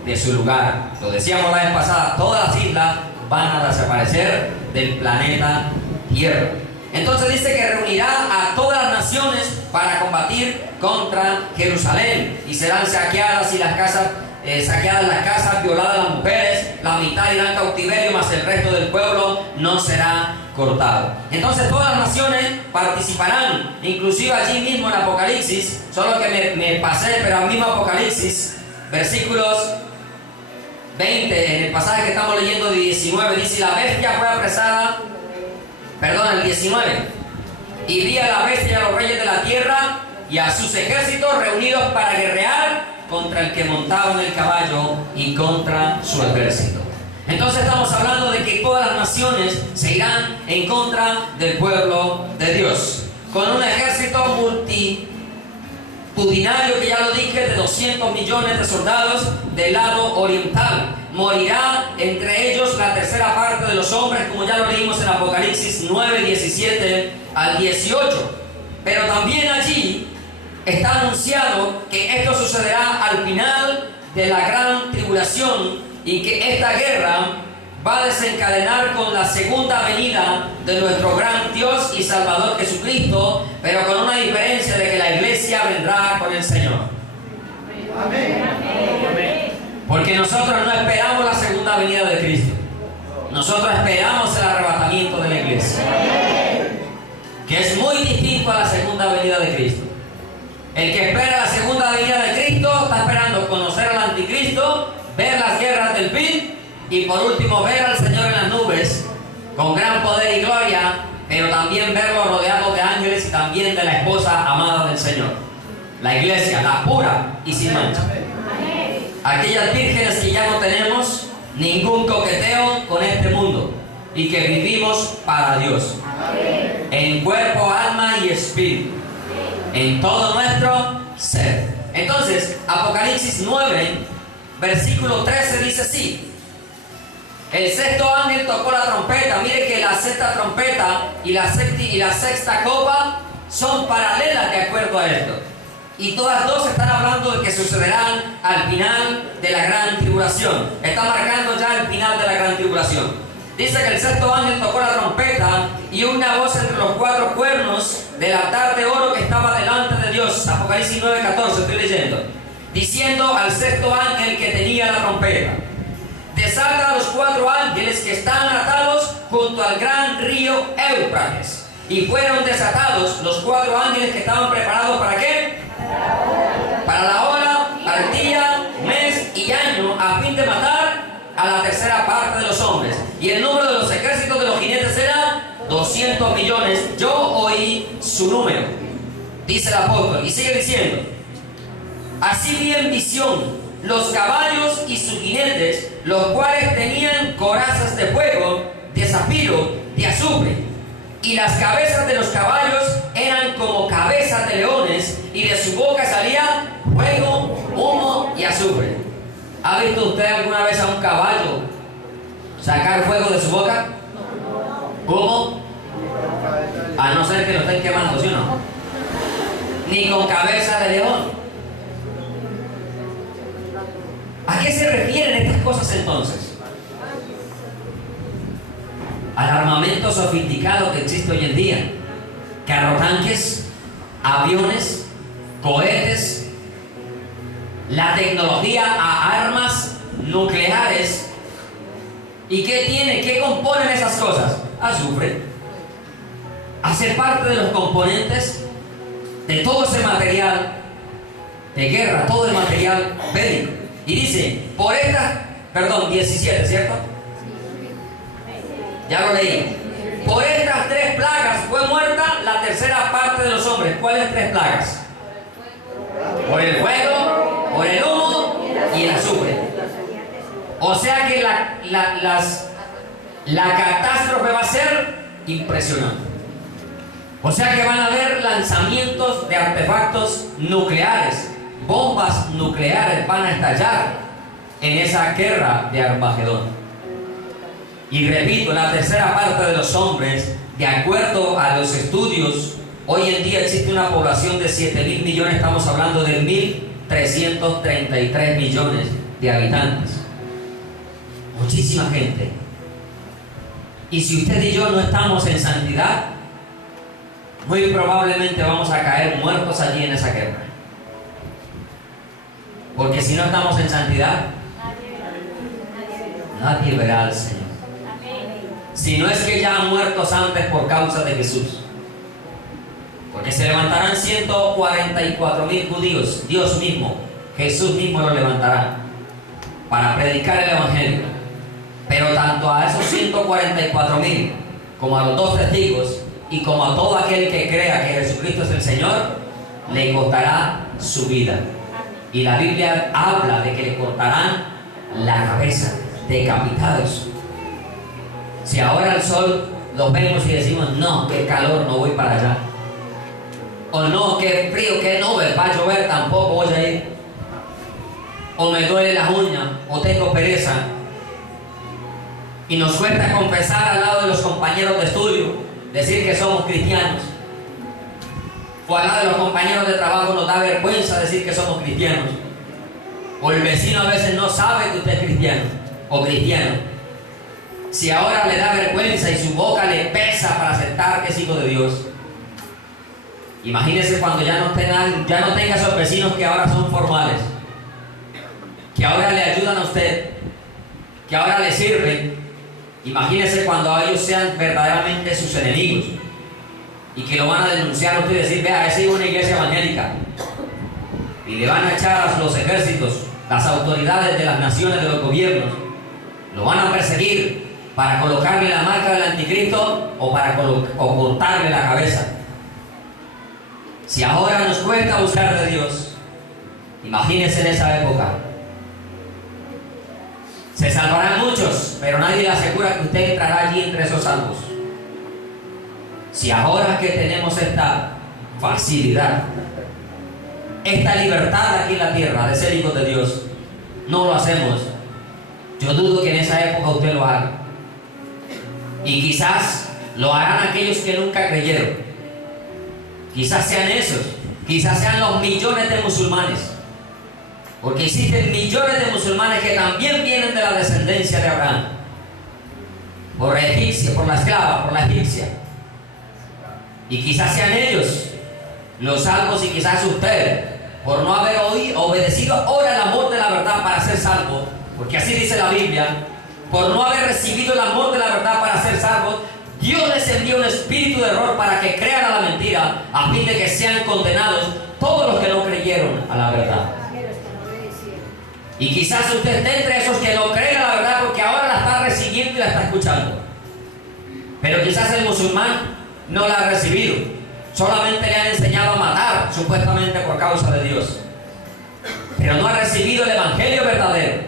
de su lugar. Lo decíamos la vez pasada, todas las islas van a desaparecer del planeta Tierra. Entonces dice que reunirá a todas las naciones para combatir contra Jerusalén, y serán saqueadas y las casas saqueadas las casas, violadas las mujeres, la mitad irán en cautiverio, mas el resto del pueblo no será cortado. Entonces todas las naciones participarán, inclusive allí mismo en Apocalipsis, solo que me pasé, pero al mismo Apocalipsis, versículos 20, en el pasaje que estamos leyendo de 19, dice: la bestia fue apresada, el 19, y vi a la bestia y a los reyes de la tierra y a sus ejércitos reunidos para guerrear contra el que montaba en el caballo y contra su ejército. Entonces estamos hablando de que todas las naciones se irán en contra del pueblo de Dios, con un ejército multitudinario, que ya lo dije, de 200 millones de soldados del lado oriental. Morirá entre ellos la tercera parte de los hombres, como ya lo leímos en Apocalipsis 9, 17 al 18. Pero también allí está anunciado que esto sucederá al final de la gran tribulación, y que esta guerra va a desencadenar con la segunda venida de nuestro gran Dios y Salvador Jesucristo, pero con una diferencia de que la iglesia vendrá con el Señor. Amén. Porque nosotros no esperamos la segunda venida de Cristo, nosotros esperamos el arrebatamiento de la iglesia, que es muy distinto a la segunda venida de Cristo. El que espera la segunda venida de Cristo está esperando conocer al anticristo, ver las guerras del fin y por último ver al Señor en las nubes con gran poder y gloria, pero también verlo rodeado de ángeles y también de la esposa amada del Señor, la iglesia, la pura y sin mancha. Aquellas vírgenes que ya no tenemos ningún coqueteo con este mundo y que vivimos para Dios, en cuerpo, alma y espíritu, en todo nuestro ser. Entonces, Apocalipsis 9, versículo 13 dice así: el sexto ángel tocó la trompeta. Mire que la sexta trompeta y la sexta copa son paralelas de acuerdo a esto, y todas dos están hablando de que sucederán al final de la gran tribulación. Está marcando ya el final de la gran tribulación. Dice que el sexto ángel tocó la trompeta, y una voz entre los cuatro cuernos del altar de oro que estaba delante de Dios, Apocalipsis 9:14, estoy leyendo, diciendo al sexto ángel que tenía la trompeta: desata a los cuatro ángeles que están atados junto al gran río Éufrates. Y fueron desatados los cuatro ángeles que estaban preparados ¿para qué? Para la hora, al día, mes y año, a fin de matar a la tercera parte de los hombres. Y el número de los ejércitos de los jinetes era 200 millones. Yo oí su número, dice el apóstol, y sigue diciendo: así vi en visión los caballos y sus jinetes, los cuales tenían corazas de fuego, de zafiro, de azufre, y las cabezas de los caballos eran como cabezas de leones, y de su boca salía fuego, humo y azufre. ¿Ha visto usted alguna vez a un caballo sacar fuego de su boca? ¿Humo? A no ser que lo estén quemando, ¿sí o no? Ni con cabeza de león. ¿A qué se refieren estas cosas entonces? Al armamento sofisticado que existe hoy en día: carrotanques, aviones, cohetes, la tecnología a armas nucleares. ¿Y qué componen esas cosas? Azufre. Hace parte de los componentes de todo ese material de guerra, todo el material bélico. Y dice, 17, ¿cierto? Ya lo leí. Por estas tres plagas fue muerta la tercera parte de los hombres. ¿Cuáles tres plagas? Por el fuego, por el humo y el azufre. O sea que la catástrofe va a ser impresionante. O sea que van a haber lanzamientos de artefactos nucleares, bombas nucleares van a estallar en esa guerra de Armagedón. Y repito, la tercera parte de los hombres, de acuerdo a los estudios, hoy en día existe una población de 7.000 millones, estamos hablando de 1.333 millones de habitantes. Muchísima gente. Y si usted y yo no estamos en santidad, muy probablemente vamos a caer muertos allí en esa guerra. Porque si no estamos en santidad, nadie verá al Señor. Si no es que ya han muerto antes por causa de Jesús. Porque se levantarán 144,000 judíos, Dios mismo, Jesús mismo los levantará para predicar el Evangelio. Pero tanto a esos 144,000 como a los 2 testigos y como a todo aquel que crea que Jesucristo es el Señor, le costará su vida. Y la Biblia habla de que le cortarán la cabeza, decapitados. Si ahora el sol lo vemos y decimos, no, qué calor, no voy para allá. O no, qué frío, qué nube, va a llover, tampoco voy a ir. O me duele las uñas, o tengo pereza. Y nos cuesta confesar al lado de los compañeros de estudio, decir que somos cristianos. O al lado de los compañeros de trabajo nos da vergüenza decir que somos cristianos. O el vecino a veces no sabe que usted es cristiano o cristiano. Si ahora le da vergüenza y su boca le pesa para aceptar que es hijo de Dios, imagínese cuando ya no tenga esos vecinos que ahora son formales, que ahora le ayudan a usted, que ahora le sirven. Imagínese cuando ellos sean verdaderamente sus enemigos y que lo van a denunciar a usted y decir, vea, esa es una iglesia evangélica, y le van a echar a los ejércitos, las autoridades de las naciones, de los gobiernos, lo van a perseguir para colocarle la marca del anticristo o para cortarle la cabeza. Si ahora nos cuesta buscar de Dios, imagínense en esa época. Se salvarán muchos, pero nadie le asegura que usted entrará allí entre esos salvos. Si ahora que tenemos esta facilidad, esta libertad aquí en la tierra de ser hijos de Dios, no lo hacemos, yo dudo que en esa época usted lo haga. Y quizás lo harán aquellos que nunca creyeron. Quizás sean esos, quizás sean los millones de musulmanes. Porque existen millones de musulmanes que también vienen de la descendencia de Abraham. Por la egipcia, por la esclava, por la egipcia. Y quizás sean ellos los salvos y quizás usted, por no haber obedecido ahora el amor de la verdad para ser salvo, porque así dice la Biblia, por no haber recibido el amor de la verdad para ser salvos, Dios les envió un espíritu de error para que crean a la mentira, a fin de que sean condenados todos los que no creyeron a la verdad. Y quizás usted esté entre esos que no creen a la verdad porque ahora la está recibiendo y la está escuchando. Pero quizás el musulmán no la ha recibido, solamente le han enseñado a matar, supuestamente por causa de Dios, pero no ha recibido el evangelio verdadero.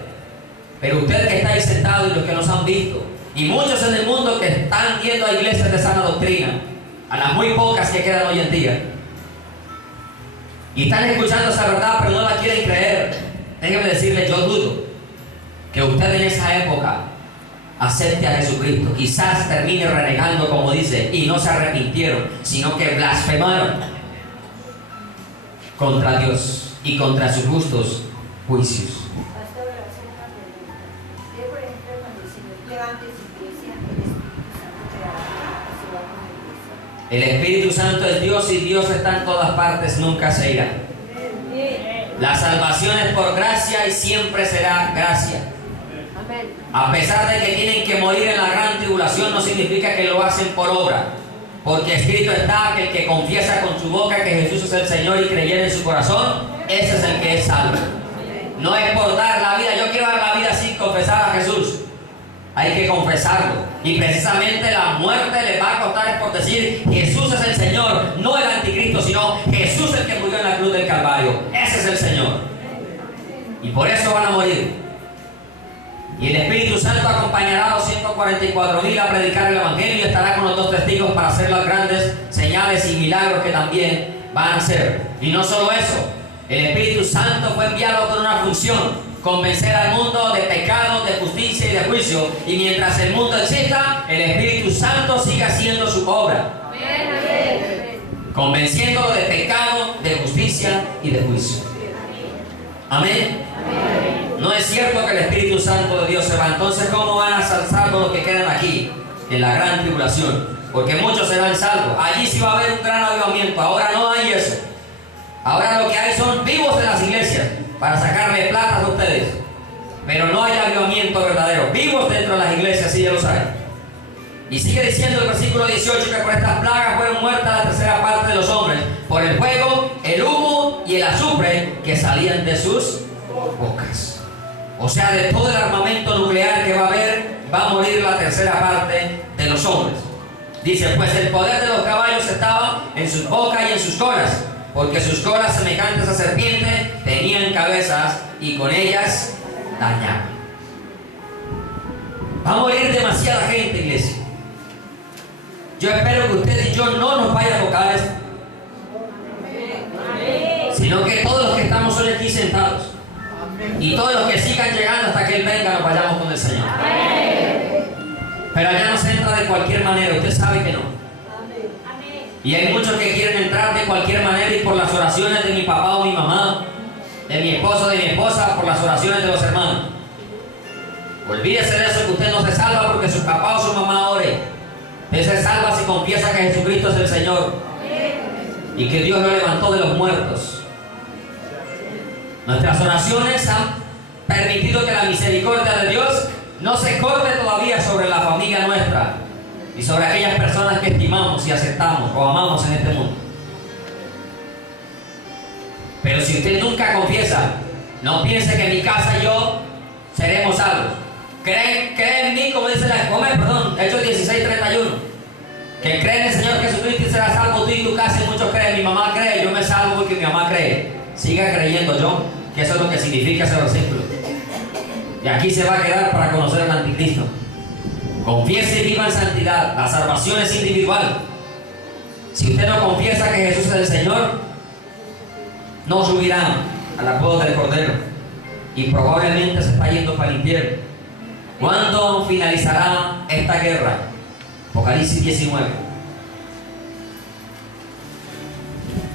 Pero usted que está ahí sentado y los que nos han visto, y muchos en el mundo que están yendo a iglesias de sana doctrina, a las muy pocas que quedan hoy en día, y están escuchando esa verdad pero no la quieren creer, déjeme decirle, yo dudo que usted en esa época acepte a Jesucristo. Quizás termine renegando, como dice, y no se arrepintieron, sino que blasfemaron contra Dios y contra sus justos juicios. El Espíritu Santo es Dios y Dios está en todas partes, nunca se irá. La salvación es por gracia y siempre será gracia. A pesar de que tienen que morir en la gran tribulación, no significa que lo hacen por obra. Porque escrito está que el que confiesa con su boca que Jesús es el Señor y creyera en su corazón, ese es el que es salvo. No es por dar la vida, yo quiero dar la vida sin confesar a Jesús. Hay que confesarlo. Y precisamente la muerte le va a costar es por decir Jesús es el Señor, no el anticristo, sino Jesús el que murió en la cruz del Calvario. Ese es el Señor. Y por eso van a morir. Y el Espíritu Santo acompañará a los 144,000 a predicar el Evangelio y estará con los 2 testigos para hacer las grandes señales y milagros que también van a hacer. Y no solo eso, el Espíritu Santo fue enviado con una función: convencer al mundo de pecado, de justicia y de juicio. Y mientras el mundo exista, el Espíritu Santo sigue haciendo su obra, convenciéndolo de pecado, de justicia y de juicio. Amén. No es cierto que el Espíritu Santo de Dios se va. Entonces, ¿cómo van a ser salvos los que quedan aquí? en la gran tribulación, porque muchos serán salvos. Allí sí va a haber un gran avivamiento. Ahora no hay eso. Ahora lo que hay son vivos en las iglesias para sacarle plata a ustedes, pero no hay avivamiento verdadero. Vivos dentro de las iglesias sí ya los hay. Y sigue diciendo el versículo 18 que por estas plagas fueron muertas la tercera parte de los hombres, por el fuego, el humo y el azufre que salían de sus bocas. O sea, de todo el armamento nuclear que va a haber, va a morir la tercera parte de los hombres. Dice, pues el poder de los caballos estaba en sus bocas y en sus colas, porque sus colas semejantes a serpientes tenían cabezas y con ellas dañaban. Va a morir demasiada gente, iglesia. Yo espero que usted y yo no nos vaya a tocar esto, sino que todos los que estamos hoy aquí sentados y todos los que sigan llegando hasta que Él venga nos vayamos con el Señor. Pero allá no se entra de cualquier manera, usted sabe que no. Y hay muchos que quieren entrar de cualquier manera y por las oraciones de mi papá o mi mamá, de mi esposo o de mi esposa, por las oraciones de los hermanos. Olvídese de eso, que usted no se salva porque su papá o su mamá ore. Usted se salva si confiesa que Jesucristo es el Señor y que Dios lo levantó de los muertos. Nuestras oraciones han permitido que la misericordia de Dios no se corte todavía sobre la familia nuestra y sobre aquellas personas que estimamos y aceptamos o amamos en este mundo. Pero si usted nunca confiesa, no piense que en mi casa y yo seremos salvos. Cree en mí, como dice Hechos 16:31, que cree en el Señor Jesucristo y será salvo tú y tu casa. Y muchos creen, mi mamá cree, yo me salvo porque mi mamá cree. Siga creyendo, yo, que eso es lo que significa ese versículo. Y aquí se va a quedar para conocer al anticristo. Confiese y viva en santidad. La salvación es individual. Si usted no confiesa que Jesús es el Señor, no subirá a la boda del Cordero y probablemente se está yendo para el infierno. ¿Cuándo finalizará esta guerra? Apocalipsis 19.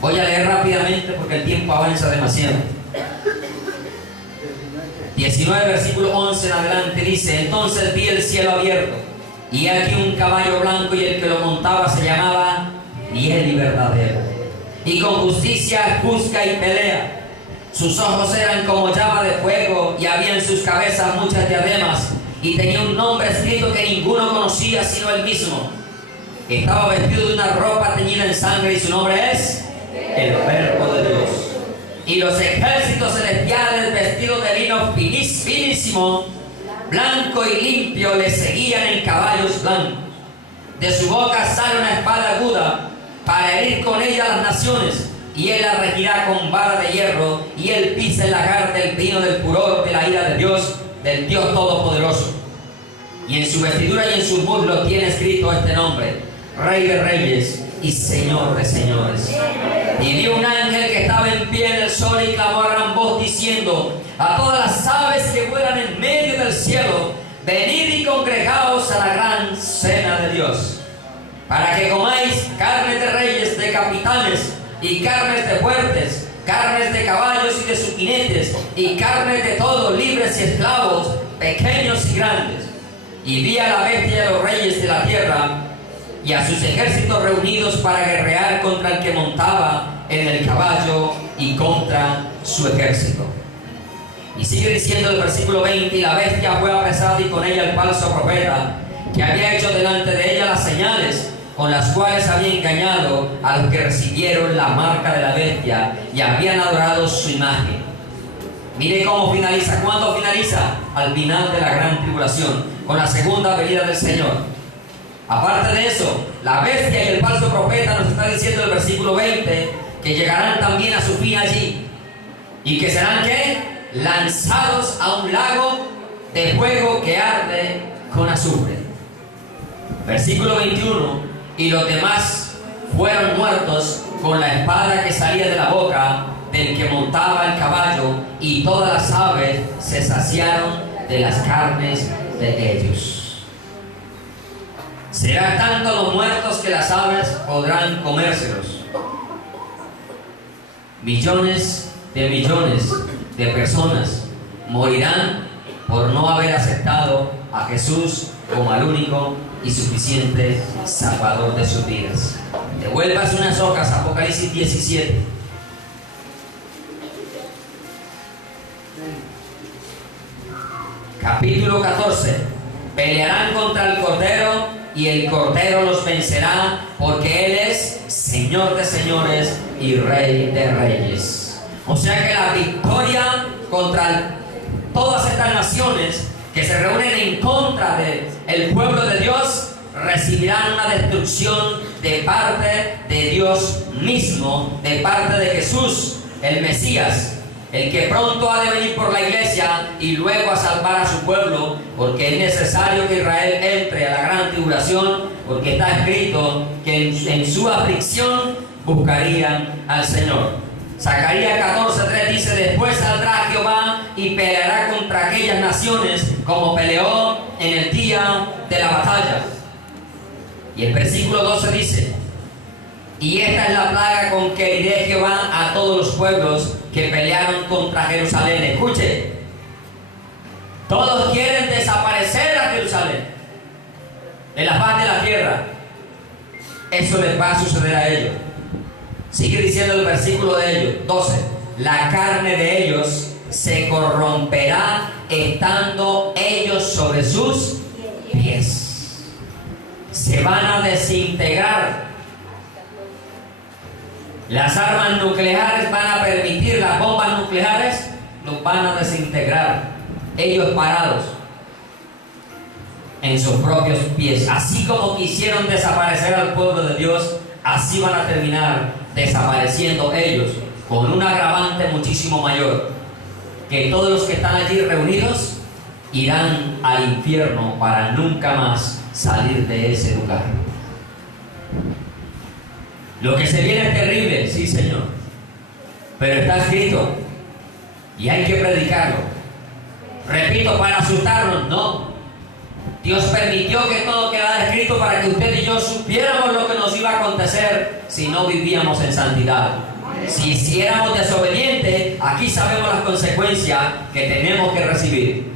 Voy a leer rápidamente porque el tiempo avanza demasiado. 19, versículo 11 en adelante dice: entonces vi el cielo abierto, y aquí un caballo blanco, y el que lo montaba se llamaba Fiel y Verdadero, y con justicia juzga y pelea. Sus ojos eran como llama de fuego, y había en sus cabezas muchas diademas, y tenía un nombre escrito que ninguno conocía sino él mismo. Estaba vestido de una ropa teñida en sangre, y su nombre es el Verbo de Dios. Y los ejércitos celestiales, vestidos de lino finísimo, blanco y limpio, le seguían en caballos blancos. De su boca sale una espada aguda para herir con ella las naciones, y él la regirá con vara de hierro, y él pisa el lagar del vino del furor de la ira de Dios, del Dios Todopoderoso. Y en su vestidura y en sus muslos tiene escrito este nombre: Rey de Reyes y Señor de Señores. Y vi un ángel que estaba en pie en el sol y clamó a gran voz diciendo a todas las aves que vuelan en medio del cielo: venid y congregaos a la gran cena de Dios, para que comáis carnes de reyes, de capitanes, y carnes de fuertes, carnes de caballos y de sus jinetes, y carnes de todos, libres y esclavos, pequeños y grandes. Y vi a la bestia y a los reyes de la tierra y a sus ejércitos reunidos para guerrear contra el que montaba en el caballo y contra su ejército. Y sigue diciendo el versículo 20: y la bestia fue apresada y con ella el falso profeta, que había hecho delante de ella las señales con las cuales había engañado a los que recibieron la marca de la bestia y habían adorado su imagen. Mire cómo finaliza. ¿Cuándo finaliza? Al final de la gran tribulación, con la segunda venida del Señor. Aparte de eso, la bestia y el falso profeta, nos está diciendo el versículo 20, que llegarán también a su fin allí, y que serán ¿qué? Lanzados a un lago de fuego que arde con azufre. Versículo 21: y los demás fueron muertos con la espada que salía de la boca del que montaba el caballo, y todas las aves se saciaron de las carnes de ellos. Serán tanto los muertos que las aves podrán comérselos. Millones de personas morirán por no haber aceptado a Jesús como al único y suficiente Salvador de sus vidas. Devuelvas unas hojas, Apocalipsis 17. Capítulo 14. Pelearán contra el Cordero y el Cordero los vencerá, porque Él es Señor de señores y Rey de reyes. O sea que la victoria contra todas estas naciones que se reúnen en contra del pueblo de Dios recibirán una destrucción de parte de Dios mismo, de parte de Jesús, el Mesías, el que pronto ha de venir por la iglesia y luego a salvar a su pueblo, porque es necesario que Israel entre a la gran tribulación, porque está escrito que en su aflicción buscarían al Señor. Zacarías 14:3 dice: después saldrá Jehová y peleará contra aquellas naciones como peleó en el día de la batalla. Y el versículo 12 dice: y esta es la plaga con que iré Jehová a todos los pueblos que pelearon contra Jerusalén. Escuche, todos quieren desaparecer a Jerusalén de la faz de la tierra. Eso les va a suceder a ellos. Sigue diciendo el versículo de ellos, 12: la carne de ellos se corromperá estando ellos sobre sus pies. Se van a desintegrar. Las armas nucleares van a permitir, las bombas nucleares los van a desintegrar. Ellos parados en sus propios pies. Así como quisieron desaparecer al pueblo de Dios, así van a terminar desapareciendo ellos, con un agravante muchísimo mayor, que todos los que están allí reunidos irán al infierno para nunca más salir de ese lugar. Lo que se viene es terrible, sí, Señor, pero está escrito y hay que predicarlo. Repito, para asustarnos, no. Dios permitió que todo quedara escrito para que usted y yo supiéramos lo que nos iba a acontecer si no vivíamos en santidad. Si éramos desobedientes, aquí sabemos las consecuencias que tenemos que recibir.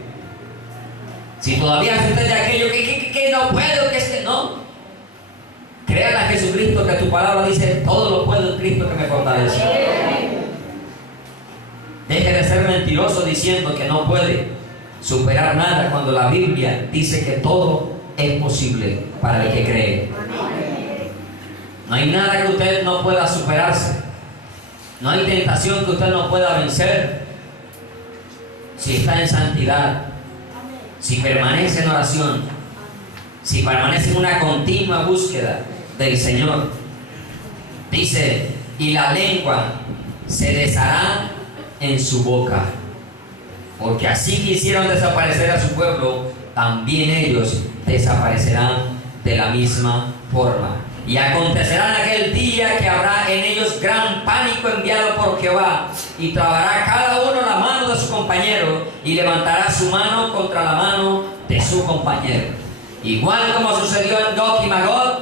Si todavía es usted de aquello que no puedo, que es que no, créale a Jesucristo, que tu palabra dice: todo lo puedo en Cristo que me fortalece. Deje de ser mentiroso diciendo que no puede superar nada, cuando la Biblia dice que todo es posible para el que cree. No hay nada que usted no pueda superarse. No hay tentación que usted no pueda vencer si está en santidad, si permanece en oración, si permanece en una continua búsqueda del Señor. Dice: y la lengua se deshará en su boca. Porque así quisieron desaparecer a su pueblo, también ellos desaparecerán de la misma forma. Y acontecerá en aquel día que habrá en ellos gran pánico enviado por Jehová, y trabará cada uno la mano de su compañero, y levantará su mano contra la mano de su compañero. Igual como sucedió en Gog y Magog,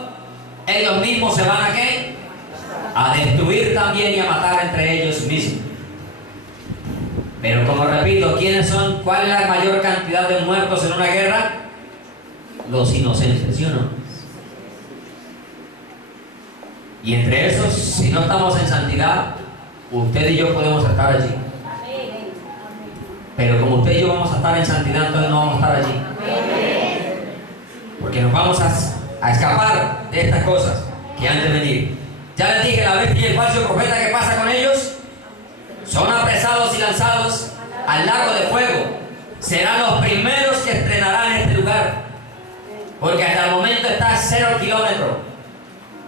ellos mismos se van a ¿qué? A destruir también y a matar entre ellos mismos. Pero como repito, ¿quiénes son? ¿Cuál es la mayor cantidad de muertos en una guerra? Los inocentes, ¿sí o no? Y entre esos, si no estamos en santidad, usted y yo podemos estar allí. Pero como usted y yo vamos a estar en santidad, entonces no vamos a estar allí. Porque nos vamos a escapar de estas cosas que han de venir. Ya les dije, la bestia y el falso profeta, ¿qué pasa con ellos? Son apresados y lanzados al lago de fuego. Serán los primeros que estrenarán este lugar, porque hasta el momento está a 0 kilómetros.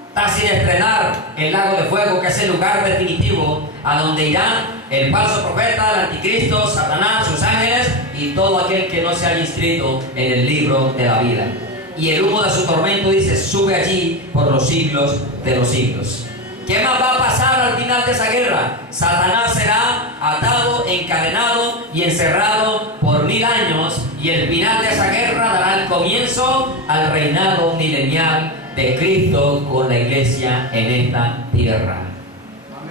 Está sin estrenar el lago de fuego, que es el lugar definitivo a donde irán el falso profeta, el anticristo, Satanás, sus ángeles y todo aquel que no se haya inscrito en el libro de la vida. Y el humo de su tormento, dice, sube allí por los siglos de los siglos. ¿Qué más va a pasar al final de esa guerra? Satanás será atado, encadenado y encerrado por 1000 años, y el final de esa guerra dará el comienzo al reinado milenial de Cristo con la iglesia en esta tierra,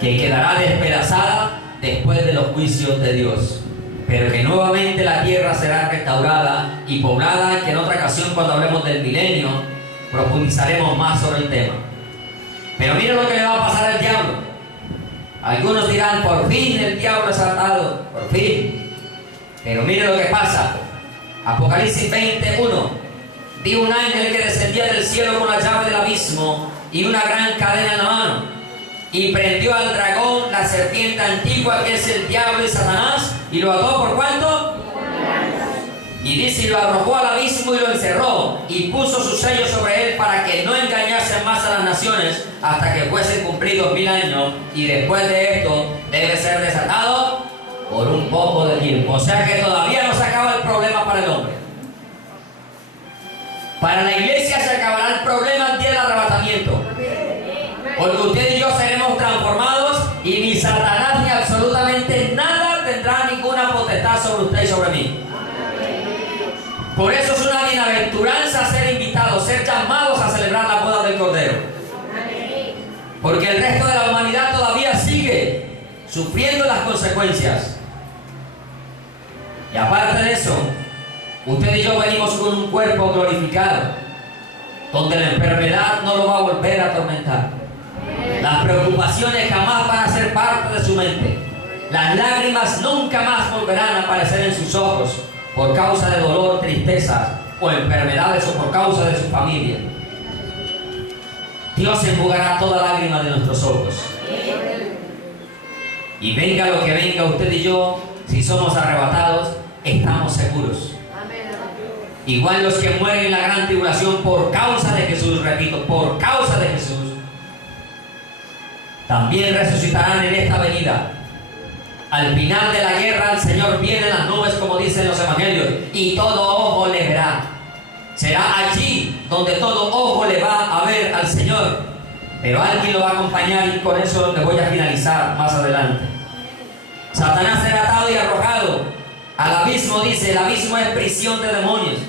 que quedará despedazada después de los juicios de Dios. pero que nuevamente la tierra será restaurada y poblada, que en otra ocasión, cuando hablemos del milenio, profundizaremos más sobre el tema. Pero mire lo que le va a pasar al diablo. Algunos dirán, por fin el diablo es atado, por fin. Pero mire lo que pasa. Apocalipsis 21. Vi un ángel que descendía del cielo con la llave del abismo y una gran cadena en la mano, y prendió al dragón, la serpiente antigua, que es el diablo y Satanás, y lo ató ¿por cuánto? Y dice, y lo arrojó al abismo y lo encerró, y puso su sello sobre él para que no engañase más a las naciones hasta que fuesen cumplidos 1000 años, y después de esto debe ser desatado por un poco de tiempo. O sea que todavía no se acaba el problema para el hombre. Para la iglesia se acabará el problema el día del arrebatamiento, porque usted y yo seremos transformados y ni Satanás ni absolutamente nada tendrá ninguna potestad sobre usted y sobre mí. Por eso es una bienaventuranza ser invitados, ser llamados a celebrar la boda del Cordero, porque el resto de la humanidad todavía sigue sufriendo las consecuencias. Y aparte de eso, usted y yo venimos con un cuerpo glorificado, donde la enfermedad no lo va a volver a atormentar. Las preocupaciones jamás van a ser parte de su mente. Las lágrimas nunca más volverán a aparecer en sus ojos por causa de dolor, tristeza o enfermedades, o por causa de su familia. Dios enjugará toda lágrima de nuestros ojos. Y venga lo que venga, usted y yo, si somos arrebatados, estamos seguros. Igual los que mueren en la gran tribulación por causa de Jesús, repito, por causa de Jesús, también resucitarán en esta venida. Al final de la guerra, el Señor viene en las nubes, como dicen los evangelios, y todo ojo le verá. Será allí donde todo ojo le va a ver al Señor. Pero alguien lo va a acompañar, y con eso le voy a finalizar más adelante. Satanás será atado y arrojado al abismo, dice, el abismo es prisión de demonios,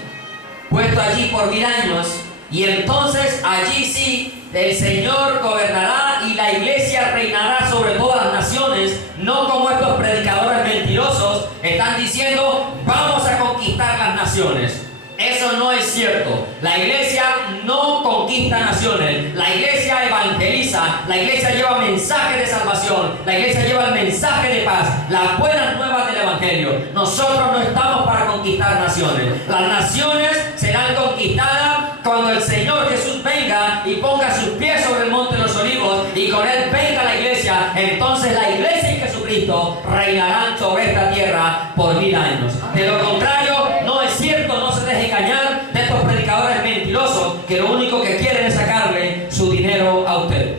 puesto allí por 1000 años, y entonces allí sí el Señor gobernará y la iglesia reinará sobre todas las naciones, no como estos predicadores mentirosos están diciendo, vamos a conquistar las naciones. Eso no es cierto. La iglesia no conquista naciones. La iglesia evangeliza. La iglesia lleva mensaje de salvación. La iglesia lleva el mensaje de paz, las buenas nuevas del evangelio. Nosotros no estamos para conquistar naciones. Las naciones serán conquistadas cuando el Señor Jesús venga y ponga sus pies sobre el monte de los olivos, y con él venga la iglesia. Entonces la iglesia y Jesucristo reinarán sobre esta tierra por 1000 años. De lo contrario, no es cierto. No se deje engañar de estos predicadores mentirosos que lo único que quieren es sacarle su dinero a usted.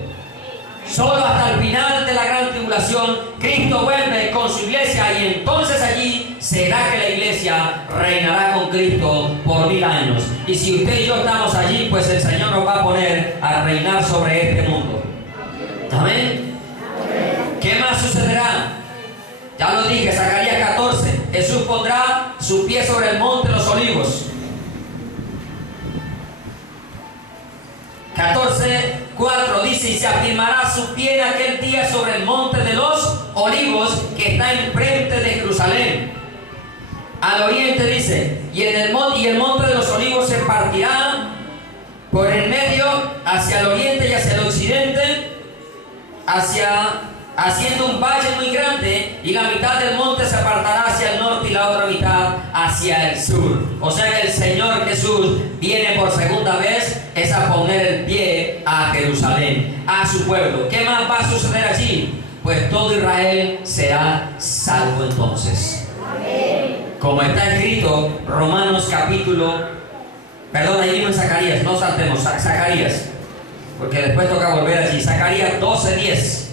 Solo hasta el final de la gran tribulación Cristo vuelve con su iglesia, y entonces allí será que la iglesia reinará con Cristo por 1000 años. Y si usted y yo estamos allí, pues el Señor nos va a poner a reinar sobre este mundo. Amén. ¿Qué más sucederá? Ya lo dije, Zacarías 14. Jesús pondrá su pie sobre el monte de los olivos. 14:4 dice, y se afirmará su pie en aquel día sobre el monte de los olivos que está enfrente de Jerusalén. Al oriente dice, y el monte de los olivos se partirá por el medio hacia el oriente y hacia el occidente, haciendo un valle muy grande, y la mitad del monte se apartará hacia el norte y la otra mitad hacia el sur. O sea que el Señor Jesús viene por segunda vez, es a poner el pie a Jerusalén, a su pueblo. ¿Qué más va a suceder allí? Pues todo Israel será salvo entonces. Como está escrito, Romanos ahí mismo en Zacarías, no saltemos, Zacarías, porque después toca volver allí. Zacarías 12:10.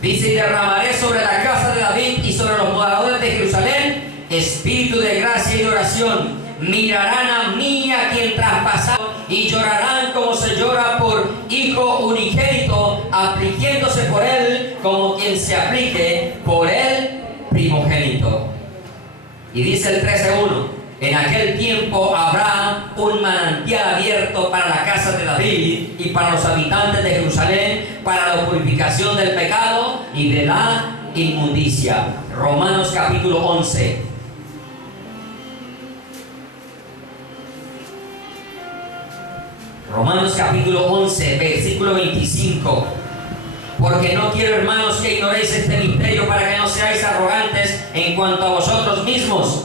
Dice, y derramaré sobre la casa de David y sobre los moradores de Jerusalén espíritu de gracia y de oración. Mirarán a mí, a quien traspasaron, y llorarán como se llora por hijo unigénito, afligiéndose por él como quien se aflige por el primogénito. Y dice el 13:1, en aquel tiempo habrá un manantial abierto para la casa de David y para los habitantes de Jerusalén, para la purificación del pecado y de la inmundicia. Romanos capítulo 11. Romanos capítulo 11, versículo 25. Porque no quiero, hermanos, que ignoréis este misterio, para que no seáis arrogantes en cuanto a vosotros mismos,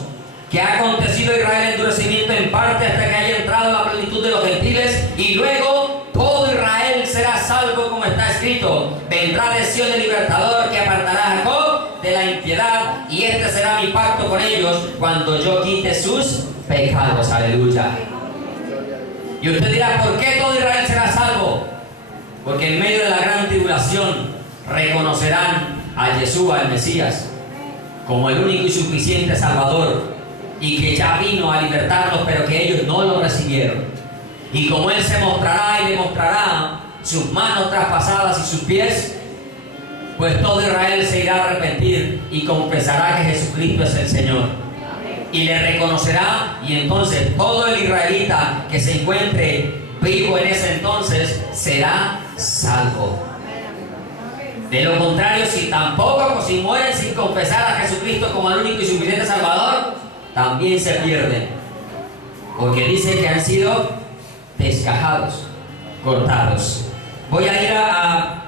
que ha acontecido a Israel endurecimiento en parte hasta que haya entrado la plenitud de los gentiles, y luego todo Israel será salvo, como está escrito: vendrá de Sion el libertador, que apartará a Jacob de la impiedad, y este será mi pacto con ellos cuando yo quite sus pecados. Aleluya. Y usted dirá, ¿por qué todo Israel será salvo? Porque en medio de la gran tribulación reconocerán a Yeshua, el Mesías, como el único y suficiente Salvador, y que ya vino a libertarlos, pero que ellos no lo recibieron. Y como Él se mostrará y le mostrará sus manos traspasadas y sus pies, pues todo Israel se irá a arrepentir y confesará que Jesucristo es el Señor. Y le reconocerá, y entonces todo el israelita que se encuentre vivo en ese entonces será salvo. De lo contrario, si tampoco, si mueren sin confesar a Jesucristo como el único y suficiente Salvador, también se pierden, porque dice que han sido desgajados, cortados. Voy a ir a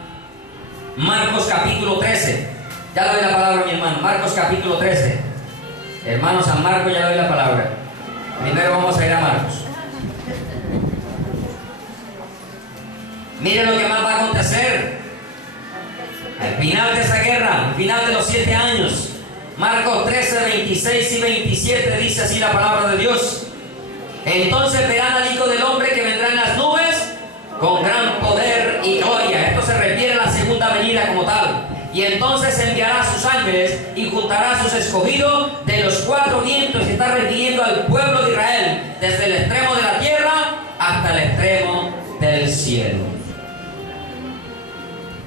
Marcos capítulo 13. Ya le doy la palabra a mi hermano. Marcos capítulo 13. Hermano San Marcos, ya le doy la palabra. Primero vamos a ir a Marcos. Mire lo que más va a acontecer al final de esa guerra, al final de los 7 años. Marcos 13, 26 y 27 dice así la palabra de Dios: entonces verán al Hijo del Hombre que vendrá en las nubes con gran poder y gloria. Esto se refiere a la segunda venida como tal. Y entonces enviará a sus ángeles y juntará a sus escogidos de los 4 vientos. Y está refiriendo al pueblo de Israel, desde el extremo de la tierra hasta el extremo del cielo.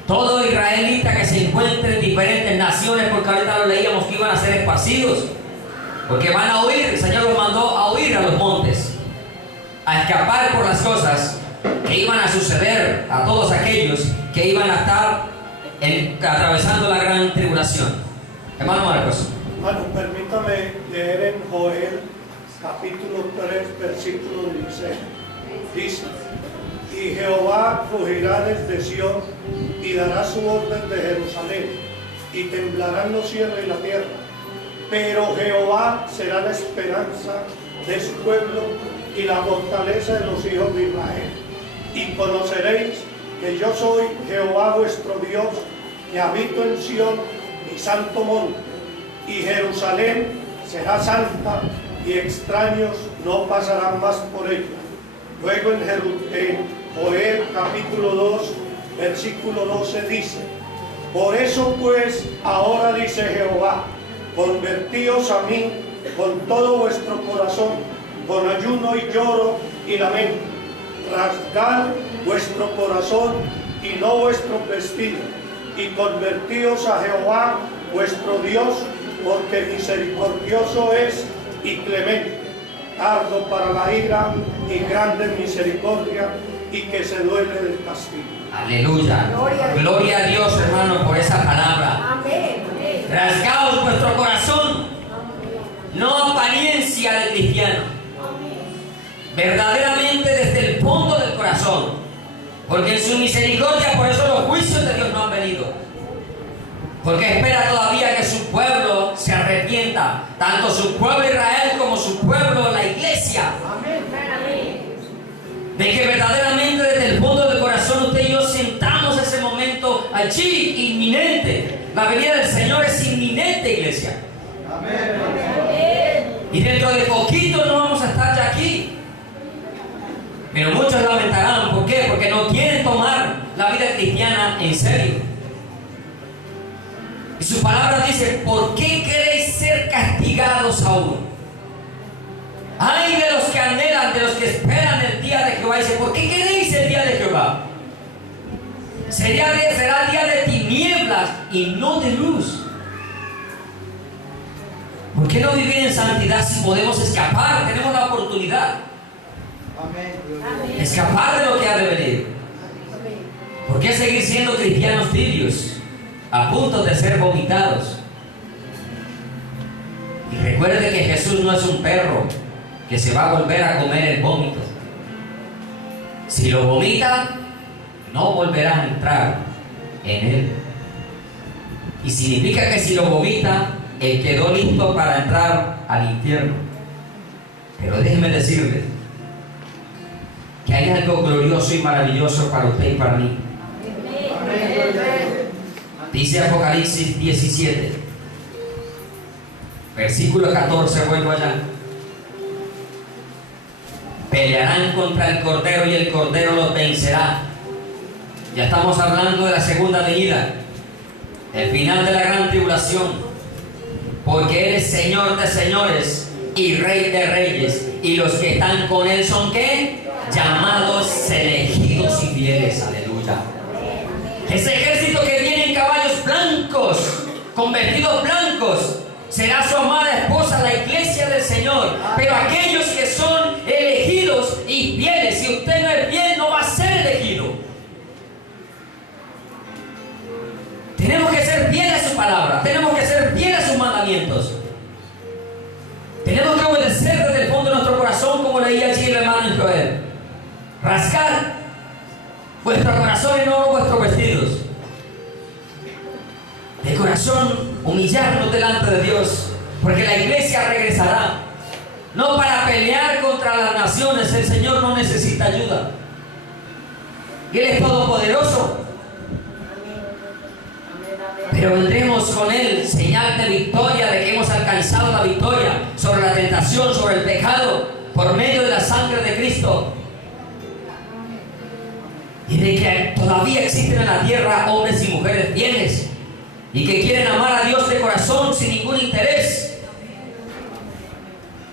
Todo israelita que se encuentre en diferentes naciones, porque ahorita lo leíamos que iban a ser esparcidos, porque van a huir. El Señor los mandó a huir a los montes, a escapar por las cosas que iban a suceder a todos aquellos que iban a estar atravesando la gran tribulación. Hermano Marcos. Hermano, permítame leer en Joel capítulo 3 versículo 16. Dice: y Jehová rugirá desde Sion y dará su orden de Jerusalén, y temblarán los cielos y la tierra, pero Jehová será la esperanza de su pueblo y la fortaleza de los hijos de Israel. Y conoceréis que yo soy Jehová vuestro Dios, que habito en Sion, mi santo monte, y Jerusalén será santa, y extraños no pasarán más por ella. Luego en Joel capítulo 2 versículo 12 dice: por eso pues ahora dice Jehová, convertíos a mí con todo vuestro corazón, con ayuno y lloro y lamento. Rasgad vuestro corazón y no vuestro vestido, y convertíos a Jehová vuestro Dios, porque misericordioso es y clemente, tardo para la ira y grande en misericordia, y que se duele del castigo. Aleluya. Gloria a Dios, hermano, por esa palabra. Amén. Rasgaos vuestro corazón, no apariencia de cristiano, verdaderamente desde el fondo del corazón, porque en su misericordia, por eso los juicios de Dios no han venido, porque espera todavía que su pueblo se arrepienta, tanto su pueblo Israel como su pueblo la iglesia. De que verdaderamente desde el fondo del corazón usted y yo sentamos ese momento allí inminente. La venida del Señor es inminente, iglesia. Y dentro de poquito no vamos a estar ya aquí. Pero muchos lamentarán. ¿Por qué? Porque no quieren tomar la vida cristiana en serio. Y su palabra dice: ¿por qué queréis ser castigados aún? Ay de los que anhelan, de los que esperan el día de Jehová. Dice: ¿por qué queréis el día de Jehová? Será día de tinieblas y no de luz. ¿Por qué no vivir en santidad si podemos escapar? Tenemos la oportunidad. Escapar de lo que ha de venir. ¿Por qué seguir siendo cristianos tibios? a punto de ser vomitados. Y recuerde que Jesús no es un perro que se va a volver a comer el vómito. Si lo vomita, no volverá a entrar en él. Y significa que si lo vomita, él quedó listo para entrar al infierno. Pero déjeme decirle que hay algo glorioso y maravilloso para usted y para mí. Dice Apocalipsis 17, versículo 14, vuelvo allá. Pelearán contra el Cordero y el Cordero los vencerá. Ya estamos hablando de la segunda venida, el final de la gran tribulación, porque Él es Señor de señores y Rey de reyes, y los que están con Él son ¿qué? Llamados, elegidos y fieles. Aleluya. Ese ejército que viene en caballos blancos, con vestidos blancos, será su amada esposa, la iglesia del Señor. Pero aquellos que son elegidos y fieles, si usted no es fiel, no va a ser elegido. Tenemos que ser fieles a su palabra, tenemos que ser fieles a sus mandamientos. Tenemos que obedecer desde el fondo de nuestro corazón, como leía allí el hermano Joel. Rascar vuestro corazón y no vuestros vestidos. De corazón, humillarnos delante de Dios, porque la iglesia regresará. No para pelear contra las naciones, el Señor no necesita ayuda. Él es todopoderoso. Pero vendremos con Él, señal de victoria, de que hemos alcanzado la victoria sobre la tentación, sobre el pecado, por medio de la sangre de Cristo. Y de que todavía existen en la tierra hombres y mujeres fieles y que quieren amar a Dios de corazón sin ningún interés,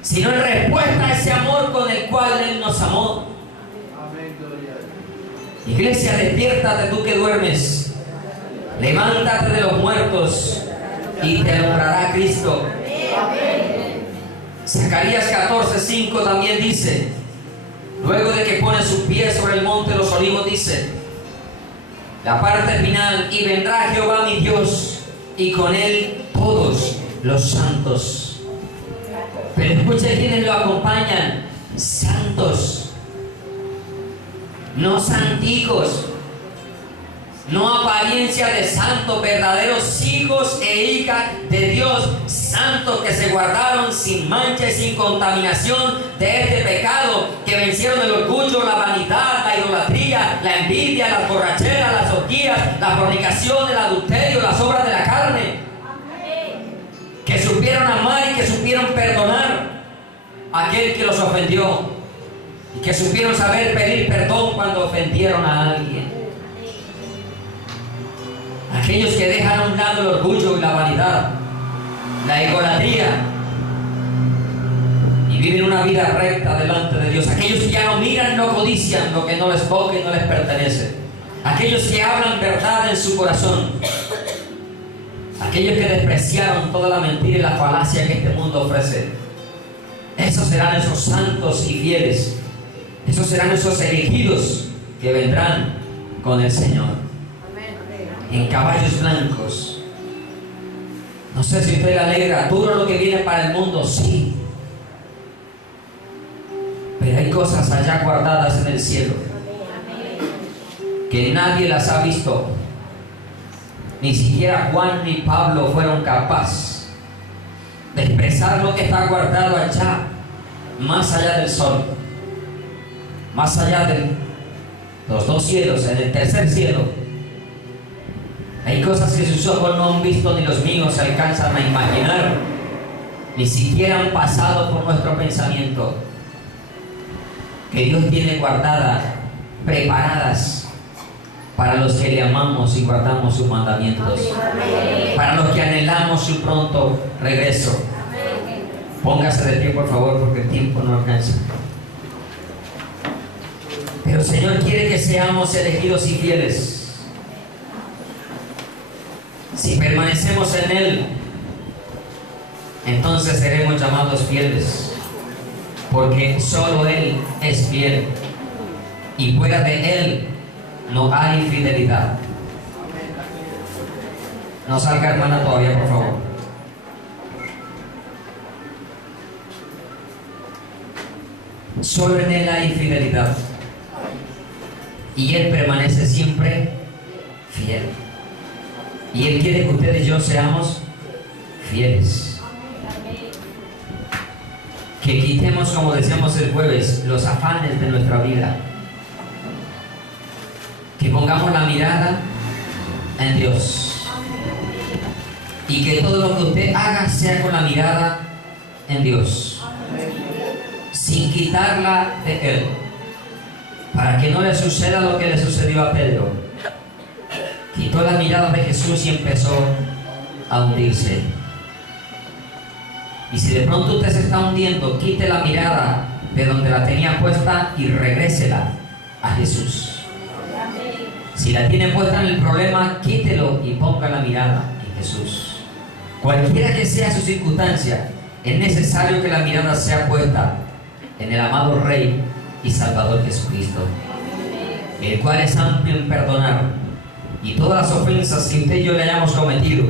sino en respuesta a ese amor con el cual Él nos amó. Iglesia, despiértate tú que duermes, levántate de los muertos y te alumbrará Cristo. Zacarías 14:5 también dice, luego de que pone sus pies sobre el monte de los olivos, dice, la parte final, y vendrá Jehová mi Dios, y con Él todos los santos. Pero escuche quienes lo acompañan, santos, no santicos, no apariencia de santos, verdaderos hijos e hijas de Dios, santos que se guardaron sin mancha y sin contaminación de este pecado, que vencieron el orgullo, la vanidad, la idolatría, la envidia, las borracheras, las orgías, la fornicación, el adulterio, las obras de la carne, que supieron amar y que supieron perdonar a aquel que los ofendió, y que supieron saber pedir perdón cuando ofendieron a alguien. Aquellos que dejan a un lado el orgullo y la vanidad, la idolatría, y viven una vida recta delante de Dios. Aquellos que ya no miran, no codician lo que no les toca y no les pertenece. Aquellos que hablan verdad en su corazón. Aquellos que despreciaron toda la mentira y la falacia que este mundo ofrece. Esos serán esos santos y fieles. Esos serán esos elegidos que vendrán con el Señor en caballos blancos. No sé si usted le alegra todo lo que viene para el mundo, sí, pero hay cosas allá guardadas en el cielo que nadie las ha visto. Ni siquiera Juan ni Pablo fueron capaces de expresar lo que está guardado allá, más allá del sol, más allá de los dos cielos, en el tercer cielo. Hay cosas que sus ojos no han visto ni los míos se alcanzan a imaginar, ni siquiera han pasado por nuestro pensamiento, que Dios tiene guardadas, preparadas para los que le amamos y guardamos sus mandamientos, para los que anhelamos su pronto regreso. Póngase de pie, por favor, porque el tiempo no alcanza. Pero el Señor quiere que seamos elegidos y fieles. Si permanecemos en Él, entonces seremos llamados fieles, porque solo Él es fiel y fuera de Él no hay fidelidad. No salga hermana todavía, por favor. Solo en Él hay fidelidad. Y Él permanece siempre fiel. Y Él quiere que usted y yo seamos fieles. Que quitemos, como decíamos el jueves, los afanes de nuestra vida. Que pongamos la mirada en Dios. Y que todo lo que usted haga sea con la mirada en Dios. Sin quitarla de Él. Para que no le suceda lo que le sucedió a Pedro. Quitó la mirada de Jesús y empezó a hundirse. Y si de pronto usted se está hundiendo, quite la mirada de donde la tenía puesta y regrésela a Jesús. Si la tiene puesta en el problema, quítelo y ponga la mirada en Jesús. Cualquiera que sea su circunstancia, es necesario que la mirada sea puesta en el amado Rey y Salvador Jesucristo, el cual es amplio en perdonar, y todas las ofensas que usted y yo le hayamos cometido,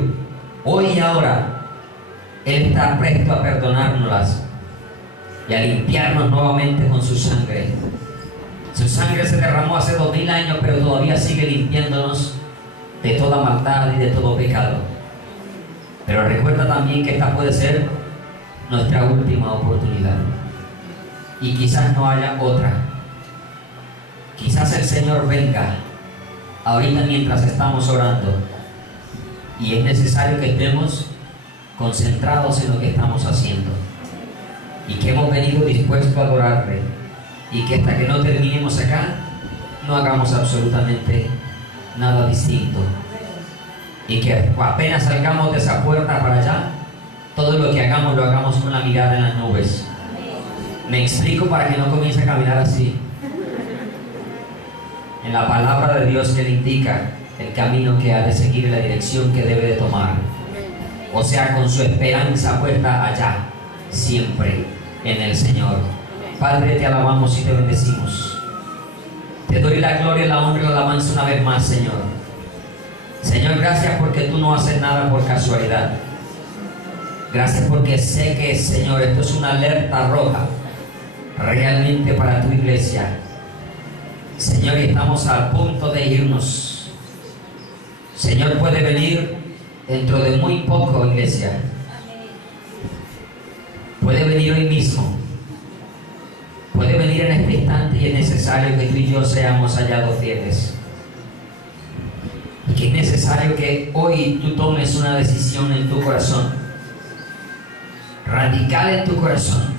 hoy y ahora, Él está presto a perdonárnoslas y a limpiarnos nuevamente con su sangre. Su sangre se derramó hace 2000 años, pero todavía sigue limpiándonos de toda maldad y de todo pecado. Pero recuerda también que esta puede ser nuestra última oportunidad. Y quizás no haya otra. Quizás el Señor venga ahorita mientras estamos orando. Y es necesario que estemos concentrados en lo que estamos haciendo. Y que hemos venido dispuestos a adorarle. Y que hasta que no terminemos acá, no hagamos absolutamente nada distinto. Y que apenas salgamos de esa puerta para allá, todo lo que hagamos lo hagamos con la mirada en las nubes. Me explico para que no comience a caminar así. En la palabra de Dios que le indica el camino que ha de seguir, la dirección que debe de tomar. O sea, con su esperanza puesta allá, siempre en el Señor. Padre, te alabamos y te bendecimos. Te doy la gloria, la honra y la alabanza una vez más, Señor. Señor, gracias porque tú no haces nada por casualidad. Gracias porque sé que, Señor, esto es una alerta roja realmente para tu iglesia. Señor, estamos a punto de irnos. Señor, puede venir dentro de muy poco, iglesia. Puede venir hoy mismo. Puede venir en este instante y es necesario que tú y yo seamos hallados fieles. Y que es necesario que hoy tú tomes una decisión en tu corazón, radical en tu corazón,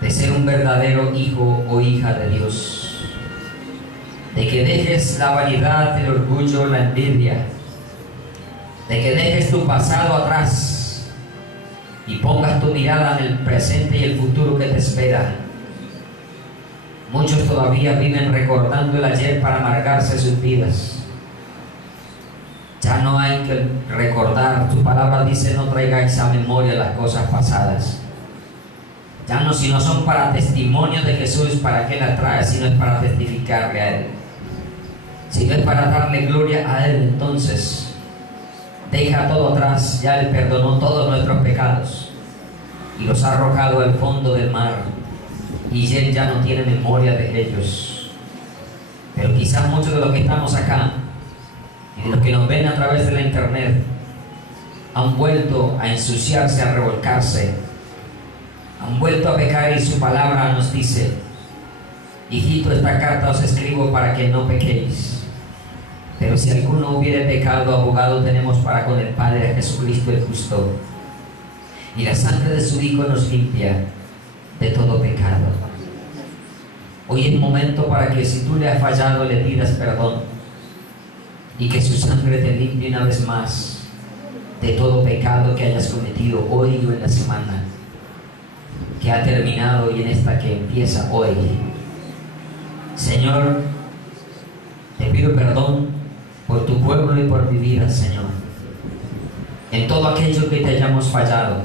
de ser un verdadero hijo o hija de Dios. De que dejes la vanidad, el orgullo, la envidia. De que dejes tu pasado atrás y pongas tu mirada en el presente y el futuro que te espera. Muchos todavía viven recordando el ayer para amargarse sus vidas. Ya no hay que recordar. Tu palabra dice: no traigáis a memoria las cosas pasadas. Ya no, si no son para testimonio de Jesús, ¿para qué las traes? Si no es para testificarle a Él, si no es para darle gloria a Él, entonces deja todo atrás. Ya Él perdonó todos nuestros pecados y los ha arrojado al fondo del mar, y Él ya no tiene memoria de ellos. Pero quizás muchos de los que estamos acá y de los que nos ven a través de la internet han vuelto a ensuciarse, a revolcarse, han vuelto a pecar, y su palabra nos dice: hijito, esta carta os escribo para que no pequéis. Pero si alguno hubiere pecado, abogado tenemos para con el Padre, a Jesucristo el justo. Y la sangre de su Hijo nos limpia de todo pecado. Hoy es momento para que, si tú le has fallado, le pidas perdón, y que su sangre te limpie una vez más de todo pecado que hayas cometido hoy o en la semana que ha terminado y en esta que empieza hoy. Señor, te pido perdón por tu pueblo y por mi vida, Señor, en todo aquello que te hayamos fallado,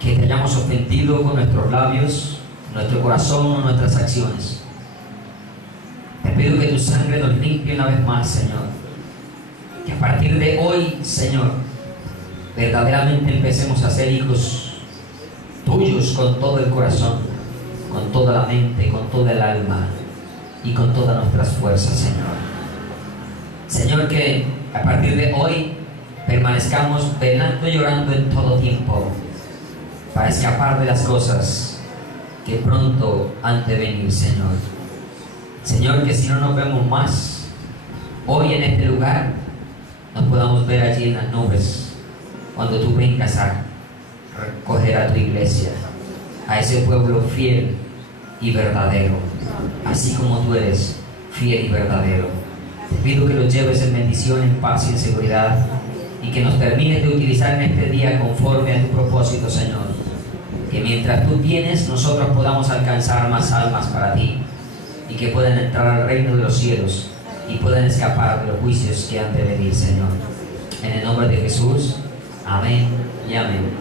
que te hayamos ofendido con nuestros labios, nuestro corazón o nuestras acciones. Te pido que tu sangre nos limpie una vez más, Señor, Que a partir de hoy, Señor, verdaderamente empecemos a ser hijos tuyos con todo el corazón, con toda la mente, con toda el alma y con todas nuestras fuerzas, Señor. Señor, que a partir de hoy permanezcamos velando y orando en todo tiempo para escapar de las cosas que pronto han de venir, Señor. Señor, que si no nos vemos más hoy en este lugar, nos podamos ver allí en las nubes cuando tú vengas a recoger a tu iglesia, a ese pueblo fiel y verdadero, así como tú eres fiel y verdadero. Te pido que los lleves en bendición, en paz y en seguridad, y que nos termines de utilizar en este día conforme a tu propósito, Señor. Que mientras tú tienes, nosotros podamos alcanzar más almas para ti, y que puedan entrar al reino de los cielos y puedan escapar de los juicios que han de venir, Señor. En el nombre de Jesús, amén y amén.